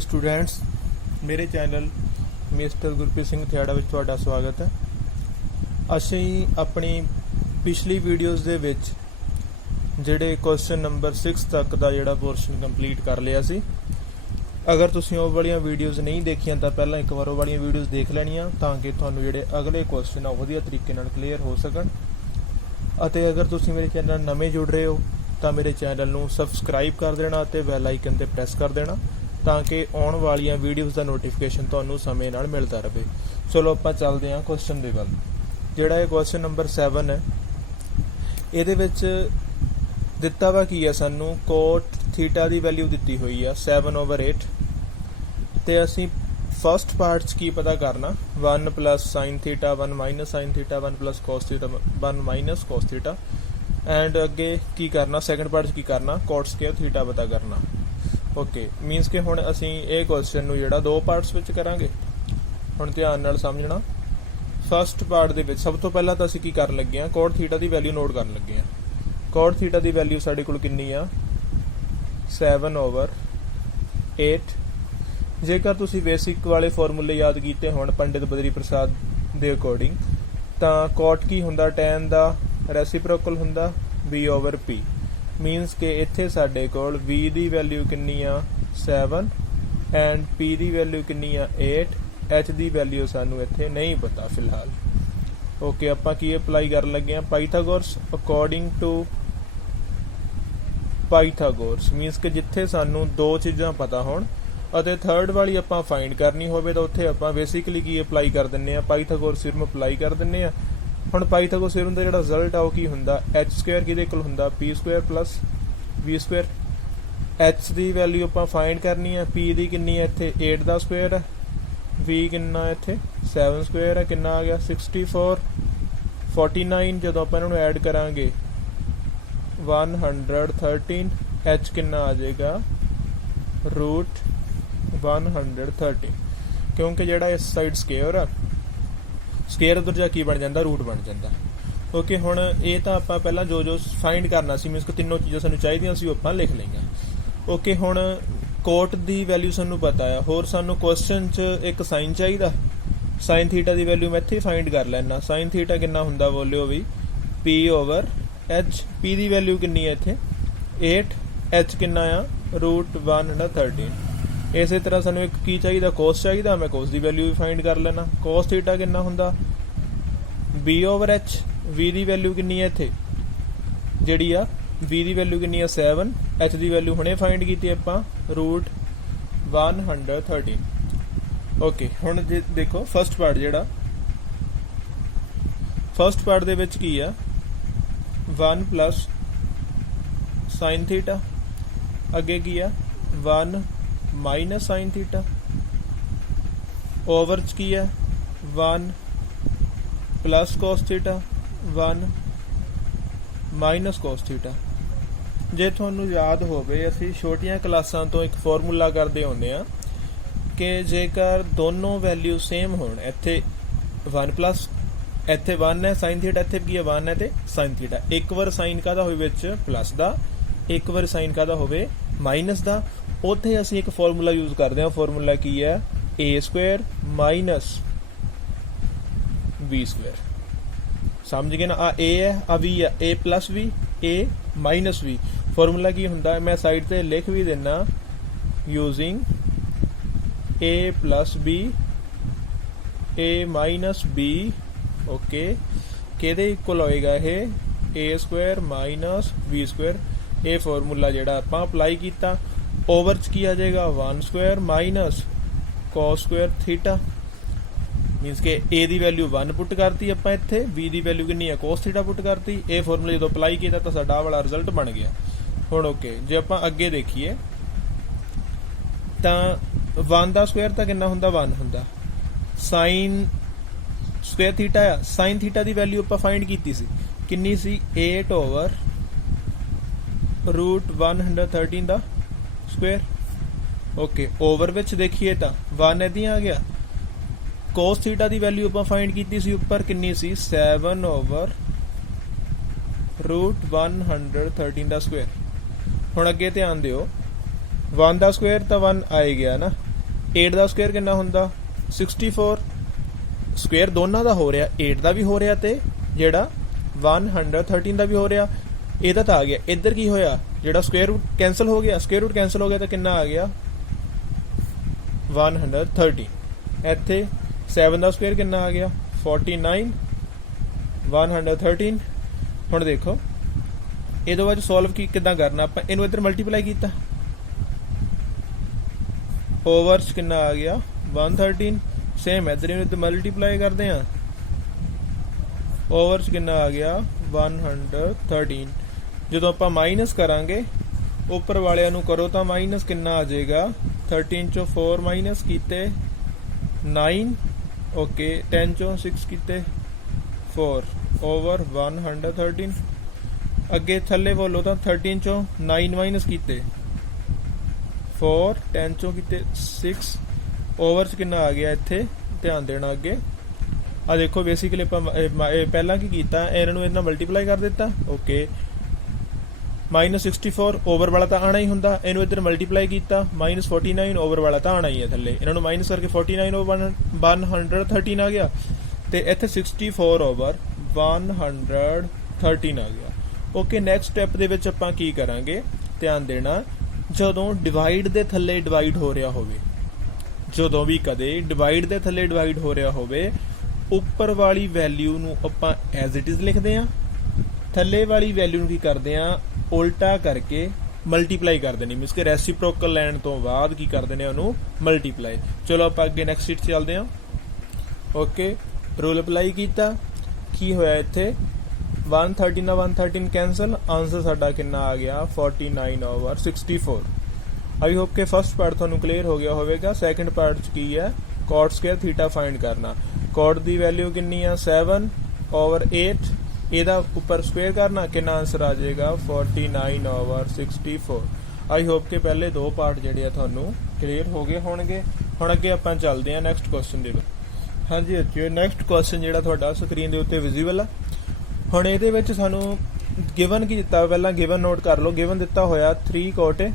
Students मेरे channel mister Gurpreet Singh Thiara विच तुहाडा स्वागत है। ਅਸੀਂ अपनी पिछली वीडियोज़ ਦੇ ਵਿੱਚ ਜਿਹੜੇ क्वेश्चन नंबर 6 तक ਦਾ ਜਿਹੜਾ पोर्शन कंप्लीट कर लिया सी। अगर ਤੁਸੀਂ ਉਹ ਵਾਲੀਆਂ ਵੀਡੀਓਜ਼ ਨਹੀਂ ਦੇਖੀਆਂ ਤਾਂ ਪਹਿਲਾਂ ਇੱਕ ਵਾਰ ਉਹ ਵਾਲੀਆਂ ਵੀਡੀਓਜ਼ ਦੇਖ ਲੈਣੀਆਂ ਤਾਂ ਕਿ ਤੁਹਾਨੂੰ ਜਿਹੜੇ ਅਗਲੇ ਕੁਐਸਚਨ ਆ ਉਹ ਵਧੀਆ ਤਰੀਕੇ ਨਾਲ ਕਲੀਅਰ ਹੋ ਸਕਣ। ਅਤੇ ਅਗਰ ਤੁਸੀਂ ਮੇਰੇ ਚੈਨਲ ਨਵੇਂ ਜੁੜ ਰਹੇ ਹੋ ਤਾਂ ਮੇਰੇ ਚੈਨਲ ਨੂੰ ਸਬਸਕ੍ਰਾਈਬ ਕਰ ਦੇਣਾ ਅਤੇ ਬੈਲ ਆਈਕਨ ਤੇ ਪ੍ਰੈਸ ਕਰ ਦੇਣਾ ਤਾਂ ਕਿ ਆਉਣ ਵਾਲੀਆਂ ਵੀਡੀਓਜ਼ ਦਾ ਨੋਟੀਫਿਕੇਸ਼ਨ ਤੁਹਾਨੂੰ ਸਮੇਂ ਨਾਲ ਮਿਲਦਾ ਰਹੇ। ਚਲੋ ਆਪਾਂ ਚੱਲਦੇ ਹਾਂ ਕੁਐਸਚਨ ਦੇ ਵੱਲ। ਜਿਹੜਾ ਇਹ ਕੁਐਸਚਨ ਨੰਬਰ 7 ਹੈ ਇਹਦੇ ਵਿੱਚ ਦਿੱਤਾ ਵਾ ਕੀ ਹੈ, ਸਾਨੂੰ ਕੋਟ ਥੀਟਾ ਦੀ ਵੈਲਿਊ ਦਿੱਤੀ ਹੋਈ ਆ 7/8 ਤੇ ਅਸੀਂ ਫਸਟ ਪਾਰਟ 'ਚ ਕੀ ਪਤਾ ਕਰਨਾ 1 + sin theta 1 - sin theta 1 + cos theta 1 - cos theta and ਅੱਗੇ ਕੀ ਕਰਨਾ ਸੈਕੰਡ ਪਾਰਟ 'ਚ ਕੀ ਕਰਨਾ ਕੋਟ ਸਕੁਅਰ ਥੀਟਾ ਪਤਾ ਕਰਨਾ। ਓਕੇ ਮੀਨਸ ਕਿ ਹੁਣ ਅਸੀਂ ਇਹ ਕੁਐਸਚਨ ਨੂੰ ਜਿਹੜਾ ਦੋ ਪਾਰਟਸ ਵਿੱਚ ਕਰਾਂਗੇ। ਹੁਣ ਧਿਆਨ ਨਾਲ ਸਮਝਣਾ। ਫਸਟ ਪਾਰਟ ਦੇ ਵਿੱਚ ਸਭ ਤੋਂ ਪਹਿਲਾਂ ਤਾਂ ਅਸੀਂ ਕੀ ਕਰਨ ਲੱਗੇ ਹਾਂ ਕੋਟ ਥੀਟਾ ਦੀ ਵੈਲਿਊ ਨੋਟ ਕਰਨ ਲੱਗੇ ਹਾਂ। ਕੋਟ ਥੀਟਾ ਦੀ ਵੈਲਿਊ ਸਾਡੇ ਕੋਲ ਕਿੰਨੀ ਆ 7/8। ਜੇਕਰ ਤੁਸੀਂ ਬੇਸਿਕ ਵਾਲੇ ਫਾਰਮੂਲੇ ਯਾਦ ਕੀਤੇ ਹੋਣ ਪੰਡਿਤ ਬਦਰੀ ਪ੍ਰਸਾਦ ਦੇ ਅਕੋਰਡਿੰਗ ਤਾਂ ਕੋਟ ਕੀ ਹੁੰਦਾ tan ਦਾ ਰੈਸੀਪ੍ਰੋਕਲ ਹੁੰਦਾ v/p। ਮੀਨਸ ਕਿ ਇੱਥੇ ਸਾਡੇ ਕੋਲ v ਦੀ ਵੈਲਿਊ ਕਿੰਨੀ ਆ 7 ਐਂਡ p ਦੀ ਵੈਲਿਊ ਕਿੰਨੀ ਆ 8। h ਦੀ ਵੈਲਿਊ ਸਾਨੂੰ ਇੱਥੇ ਨਹੀਂ ਪਤਾ ਫਿਲਹਾਲ। ਓਕੇ ਆਪਾਂ ਕੀ ਅਪਲਾਈ ਕਰਨ ਲੱਗੇ ਆ Pythagoras according to Pythagoras. Means ਕਿ ਜਿੱਥੇ ਸਾਨੂੰ ਦੋ ਚੀਜ਼ਾਂ ਪਤਾ ਹੋਣ ਅਤੇ ਥਰਡ ਵਾਲੀ ਆਪਾਂ ਫਾਈਂਡ ਕਰਨੀ ਹੋਵੇ ਤਾਂ ਉੱਥੇ ਆਪਾਂ ਬੇਸਿਕਲੀ ਕੀ ਅਪਲਾਈ ਕਰ ਦਿੰਨੇ ਆ ਪਾਈਥਾਗੋਰਸ ਥਿਊਰਮ ਅਪਲਾਈ ਕਰ ਦਿੰਨੇ ਆ। ਹੁਣ ਪਾਈਥਾਗੋਰਸ ਥਿਊਰਮ ਦਾ ਜਿਹੜਾ ਰਿਜ਼ਲਟ ਆ ਉਹ ਕੀ ਹੁੰਦਾ h² ਕਿਹਦੇ ਕੋਲ ਹੁੰਦਾ p² + v²। h ਦੀ ਵੈਲਿਊ ਆਪਾਂ ਫਾਈਂਡ ਕਰਨੀ ਆ p ਦੀ ਕਿੰਨੀ ਹੈ ਇੱਥੇ 8 ਦਾ ਸਕੁਅਰ ਹੈ v ਕਿੰਨਾ ਇੱਥੇ 7 ਸਕੁਅਰ ਹੈ ਕਿੰਨਾ ਆ ਗਿਆ 64 49। ਜਦੋਂ ਆਪਾਂ ਇਹਨਾਂ ਨੂੰ ਐਡ ਕਰਾਂਗੇ 113 h ਕਿੰਨਾ ਆ ਜਾਏਗਾ √113 ਕਿਉਂਕਿ ਜਿਹੜਾ ਇਸ ਸਾਈਡ ਸਕੁਅਰ ਆ ਸਕੁਅਰ ਉਧਰ ਜਾ ਕੀ ਬਣ ਜਾਂਦਾ ਰੂਟ ਬਣ ਜਾਂਦਾ। ਓਕੇ ਹੁਣ ਇਹ ਤਾਂ ਆਪਾਂ ਪਹਿਲਾਂ ਜੋ ਫਾਈਂਡ ਕਰਨਾ ਸੀ ਮੀਨਸ ਕਿ ਤਿੰਨੋਂ ਚੀਜ਼ਾਂ ਸਾਨੂੰ ਚਾਹੀਦੀਆਂ ਸੀ ਉਹ ਆਪਾਂ ਲਿਖ ਲਈਆਂ। ਓਕੇ ਹੁਣ ਕੋਟ ਦੀ ਵੈਲਿਊ ਸਾਨੂੰ ਪਤਾ ਆ। ਹੋਰ ਸਾਨੂੰ ਕੁਐਸਚਨ 'ਚ ਇੱਕ ਸਾਈਨ ਚਾਹੀਦਾ। ਸਾਈਨ ਥੀਟਾ ਦੀ ਵੈਲਿਊ ਮੈਂ ਇੱਥੇ ਫਾਈਂਡ ਕਰ ਲੈਣਾ। ਸਾਈਨ ਥੀਟਾ ਕਿੰਨਾ ਹੁੰਦਾ ਬੋਲਿਓ ਵੀ p/h। p ਦੀ ਵੈਲਿਊ ਕਿੰਨੀ ਹੈ ਇੱਥੇ 8। h ਕਿੰਨਾ ਆ √113। ਇਸੇ ਤਰ੍ਹਾਂ ਸਾਨੂੰ ਇੱਕ ਕੀ ਚਾਹੀਦਾ ਕੋਸ ਚਾਹੀਦਾ। ਮੈਂ ਕੋਸ ਦੀ ਵੈਲਿਊ ਵੀ ਫਾਈਂਡ ਕਰ ਲੈਣਾ। ਕੋਸ ਥੀਟਾ ਕਿੰਨਾ ਹੁੰਦਾ b/h। v ਦੀ ਵੈਲਿਊ ਕਿੰਨੀ ਹੈ ਇੱਥੇ ਜਿਹੜੀ ਆ v ਦੀ ਵੈਲਿਊ ਕਿੰਨੀ ਆ 7। h ਦੀ ਵੈਲਿਊ ਹੁਣੇ ਫਾਈਂਡ ਕੀਤੀ ਆਪਾਂ √113। ਓਕੇ ਹੁਣ ਜੇ ਦੇਖੋ ਫਸਟ ਪਾਰਟ ਜਿਹੜਾ ਫਸਟ ਪਾਰਟ ਦੇ ਵਿੱਚ ਕੀ ਆ 1 + sin ਥੀਟਾ ਅੱਗੇ ਕੀ ਆ 1 - sin ਥੀਟਾ ਓਵਰ ਚ ਕੀ ਹੈ 1 + cos ਥੀਟਾ 1 - cos ਥੀਟਾ। ਜੇ ਤੁਹਾਨੂੰ ਯਾਦ ਹੋਵੇ ਅਸੀਂ ਛੋਟੀਆਂ ਕਲਾਸਾਂ ਤੋਂ ਇੱਕ ਫਾਰਮੂਲਾ ਕਰਦੇ ਹੁੰਦੇ ਆ ਕਿ ਜੇਕਰ ਦੋਨੋਂ ਵੈਲਿਊ ਸੇਮ ਹੋਣ ਇੱਥੇ 1 ਇੱਥੇ 1 ਹੈ sin ਥੀਟਾ ਇੱਥੇ ਕੀ ਹੈ 1 ਹੈ ਤੇ sin ਥੀਟਾ ਇੱਕ ਵਾਰ ਸਾਈਨ ਕਾਹਦਾ ਹੋਵੇ ਵਿੱਚ ਪਲੱਸ ਦਾ ਇੱਕ ਵਾਰ ਸਾਈਨ ਕਾਹਦਾ ਹੋਵੇ ਮਾਈਨਸ ਦਾ ਉੱਥੇ ਅਸੀਂ ਇੱਕ ਫਾਰਮੂਲਾ ਯੂਜ਼ ਕਰਦੇ ਹਾਂ। ਫਾਰਮੂਲਾ ਕੀ ਹੈ a² - v²। ਸਮਝ ਗਏ ਨਾ ਆ a ਹੈ ਆ v ਹੈ a + v a - v। Formula ਕੀ ਹੁੰਦਾ ਮੈਂ ਸਾਈਡ ਤੇ ਲਿਖ ਵੀ ਦੇਣਾ using a + b a - b। Okay ਕਿਹਦੇ ਇਕੁਅਲ ਹੋਏਗਾ ਇਹ a² - v²। ਇਹ ਫਾਰਮੂਲਾ ਜਿਹੜਾ ਆਪਾਂ ਅਪਲਾਈ ਕੀਤਾ ਓਵਰ ਚ ਕੀ ਆ ਜਾਏਗਾ 1² - cos² ਥੀਟਾ। ਮੀਨਸ ਕਿ a ਦੀ ਵੈਲਿਊ 1 ਪੁੱਟ ਕਰਤੀ ਆਪਾਂ ਇੱਥੇ v ਦੀ ਵੈਲਿਊ ਕਿੰਨੀ ਹੈ cos ਥੀਟਾ ਪੁੱਟ ਕਰਤੀ। ਇਹ ਫਾਰਮੂਲਾ ਜਦੋਂ ਅਪਲਾਈ ਕੀਤਾ ਤਾਂ ਸਾਡਾ ਵਾਲਾ ਰਿਜ਼ਲਟ ਬਣ ਗਿਆ। ਹੁਣ ਓਕੇ ਜੇ ਆਪਾਂ ਅੱਗੇ ਦੇਖੀਏ ਤਾਂ 1 ਦਾ ਸਕੁਅਰ ਤਾਂ ਕਿੰਨਾ ਹੁੰਦਾ 1 ਹੁੰਦਾ sin ਸਕੁਅਰ ਥੀਟਾ ਆ। sin ਥੀਟਾ ਦੀ ਵੈਲਿਊ ਆਪਾਂ ਫਾਈਂਡ ਕੀਤੀ ਸੀ ਕਿੰਨੀ ਸੀ 8/√113 ਦਾ ਸਕੁਅਰ। ਓਕੇ ਓਵਰ ਵਿੱਚ ਦੇਖੀਏ ਤਾਂ 1 ਏਦਾਂ ਆ ਗਿਆ। cos ਥੀਟਾ ਦੀ ਵੈਲਿਊ ਆਪਾਂ ਫਾਈਂਡ ਕੀਤੀ ਸੀ ਉੱਪਰ ਕਿੰਨੀ ਸੀ 7/√113 ਦਾ ਸਕੁਅਰ। ਹੁਣ ਅੱਗੇ ਧਿਆਨ ਦਿਓ 1 ਦਾ ਸਕੁਅਰ ਤਾਂ 1 ਆ ਗਿਆ ਨਾ 8 ਦਾ ਸਕੁਅਰ ਕਿੰਨਾ ਹੁੰਦਾ 64 ਸਕੁਅਰ ਦੋਨਾਂ ਦਾ ਹੋ ਰਿਹਾ 8 ਦਾ ਵੀ ਹੋ ਰਿਹਾ ਤੇ ਜਿਹੜਾ 113 ਦਾ ਵੀ ਹੋ ਰਿਹਾ ਇਹਦਾ ਤਾਂ ਆ ਗਿਆ ਇੱਧਰ ਕੀ ਹੋਇਆ ਜਿਹੜਾ ਸਕੁਅਰ ਰੂਟ ਕੈਂਸਲ ਹੋ ਗਿਆ ਸਕੁਅਰ ਰੂਟ ਕੈਂਸਲ ਹੋ ਗਿਆ ਤਾਂ ਕਿੰਨਾ ਆ ਗਿਆ 113 ਇੱਥੇ 7 ਦਾ ਸਕੁਅਰ ਕਿੰਨਾ ਆ ਗਿਆ 49 113 ਹੁਣ ਦੇਖੋ ਇਹਦੇ ਬਾਅਦ ਸੋਲਵ ਕਿੱਦਾਂ ਕਰਨਾ ਆਪਾਂ ਇਹਨੂੰ ਇੱਧਰ ਮਲਟੀਪਲਾਈ ਕੀਤਾ ਓਵਰ ਚ ਕਿੰਨਾ ਆ ਗਿਆ 113 ਸੇਮ ਇੱਧਰ ਇਹਨੂੰ ਇੱਧਰ ਮਲਟੀਪਲਾਈ ਕਰਦੇ ਆ ਓਵਰ ਚ ਕਿੰਨਾ ਆ ਗਿਆ 113 ਜਦੋਂ ਆਪਾਂ ਮਾਈਨਸ ਕਰਾਂਗੇ ਉੱਪਰ ਵਾਲਿਆਂ ਨੂੰ ਕਰੋ ਤਾਂ ਮਾਈਨਸ ਕਿੰਨਾ ਆ ਜਾਏਗਾ 13 ਚੋਂ 4 ਮਾਈਨਸ ਕੀਤੇ 9 ਓਕੇ 10 ਚੋਂ 6 ਕੀਤੇ 4 ਓਵਰ 113 ਅੱਗੇ ਥੱਲੇ ਬੋਲੋ ਤਾਂ 13 ਚੋਂ 9 ਮਾਈਨਸ ਕੀਤੇ 4 10 ਚੋਂ ਕੀਤੇ 6 ਓਵਰ ਚ ਕਿੰਨਾ ਆ ਗਿਆ ਇੱਥੇ ਧਿਆਨ ਦੇਣਾ ਅੱਗੇ ਆ ਦੇਖੋ ਬੇਸਿਕਲੀ ਆਪਾਂ ਪਹਿਲਾਂ ਕੀ ਕੀਤਾ ਇਹਨਾਂ ਨੂੰ ਇਹਨਾਂ ਮਲਟੀਪਲਾਈ ਕਰ ਦਿੱਤਾ ਓਕੇ -64 ਓਵਰ ਵਾਲਾ ਤਾਂ ਆਣਾ ਹੀ ਹੁੰਦਾ ਇਹਨੂੰ ਇੱਧਰ ਮਲਟੀਪਲਾਈ ਕੀਤਾ -49 ਓਵਰ ਵਾਲਾ ਤਾਂ ਆਣਾ ਹੀ ਹੈ ਥੱਲੇ ਇਹਨਾਂ ਨੂੰ ਮਾਈਨਸ ਕਰਕੇ 49 ਓਵਰ 113 ਆ ਗਿਆ ਤੇ ਇੱਥੇ 64 ਓਵਰ 113 ਆ ਗਿਆ ਓਕੇ ਨੈਕਸਟ ਸਟੈਪ ਦੇ ਵਿੱਚ ਆਪਾਂ ਕੀ ਕਰਾਂਗੇ ਧਿਆਨ ਦੇਣਾ ਜਦੋਂ ਡਿਵਾਈਡ ਦੇ ਥੱਲੇ ਡਿਵਾਈਡ ਹੋ ਰਿਹਾ ਹੋਵੇ ਜਦੋਂ ਵੀ ਕਦੇ ਡਿਵਾਈਡ ਦੇ ਥੱਲੇ ਡਿਵਾਈਡ ਹੋ ਰਿਹਾ ਹੋਵੇ ਉੱਪਰ ਵਾਲੀ ਵੈਲਿਊ ਨੂੰ ਆਪਾਂ ਐਜ਼ ਇਟ ਇਜ਼ ਲਿਖਦੇ ਆ ਥੱਲੇ ਵਾਲੀ ਵੈਲਿਊ ਨੂੰ ਕੀ ਕਰਦੇ ਆ ਉਲਟਾ ਕਰਕੇ ਮਲਟੀਪਲਾਈ ਕਰਦੇ ਨੇ ਮੀਨਸ ਕਿ ਰੈਸਿਪਰੋਕਲ ਲੈਣ ਤੋਂ ਬਾਅਦ ਕੀ ਕਰਦੇ ਨੇ ਉਹਨੂੰ ਮਲਟੀਪਲਾਈ ਚਲੋ ਆਪਾਂ ਅੱਗੇ ਨੈਕਸਟ ਸ਼ੀਟ 'ਚ ਚੱਲਦੇ ਆ ਓਕੇ ਰੂਲ ਅਪਲਾਈ ਕੀਤਾ ਕੀ ਹੋਇਆ ਇੱਥੇ 113 ਨਾਲ 113 ਕੈਂਸਲ ਆਨਸਰ ਸਾਡਾ ਕਿੰਨਾ ਆ ਗਿਆ 49 ਓਵਰ 64 ਆਈ ਹੋਪ ਕਿ ਫਸਟ ਪਾਰਟ ਤੁਹਾਨੂੰ ਕਲੀਅਰ ਹੋ ਗਿਆ ਹੋਵੇਗਾ ਸੈਕੰਡ ਪਾਰਟ 'ਚ ਕੀ ਹੈ cot ਸਕੁਅਰ ਥੀਟਾ ਫਾਈਂਡ ਕਰਨਾ cot ਦੀ ਵੈਲਿਊ ਕਿੰਨੀ ਆ 7 ਓਵਰ 8 ਇਹਦਾ ਉੱਪਰ ਸਕੁਅਰ ਕਰਨਾ ਕਿੰਨਾ ਆਨਸਰ ਆ ਜਾਏਗਾ 49 ਓਵਰ 64 ਆਈ ਹੋਪ ਕਿ ਪਹਿਲੇ ਦੋ ਪਾਰਟ ਜਿਹੜੇ ਆ ਤੁਹਾਨੂੰ ਕਲੀਅਰ ਹੋ ਗਏ ਹੋਣਗੇ ਹੁਣ ਅੱਗੇ ਆਪਾਂ ਚੱਲਦੇ ਹਾਂ ਨੈਕਸਟ ਕੁਐਸਚਨ ਦੇ ਵਿੱਚ ਹਾਂਜੀ ਅੱਛਾ ਨੈਕਸਟ ਕੁਐਸਚਨ ਜਿਹੜਾ ਤੁਹਾਡਾ ਸਕਰੀਨ ਦੇ ਉੱਤੇ ਵਿਜ਼ੀਬਲ ਆ ਹੁਣ ਇਹਦੇ ਵਿੱਚ ਸਾਨੂੰ ਗਿਵਨ ਕੀ ਦਿੱਤਾ ਪਹਿਲਾਂ ਗਿਵਨ ਨੋਟ ਕਰ ਲਓ ਗਿਵਨ ਦਿੱਤਾ ਹੋਇਆ 3 cot A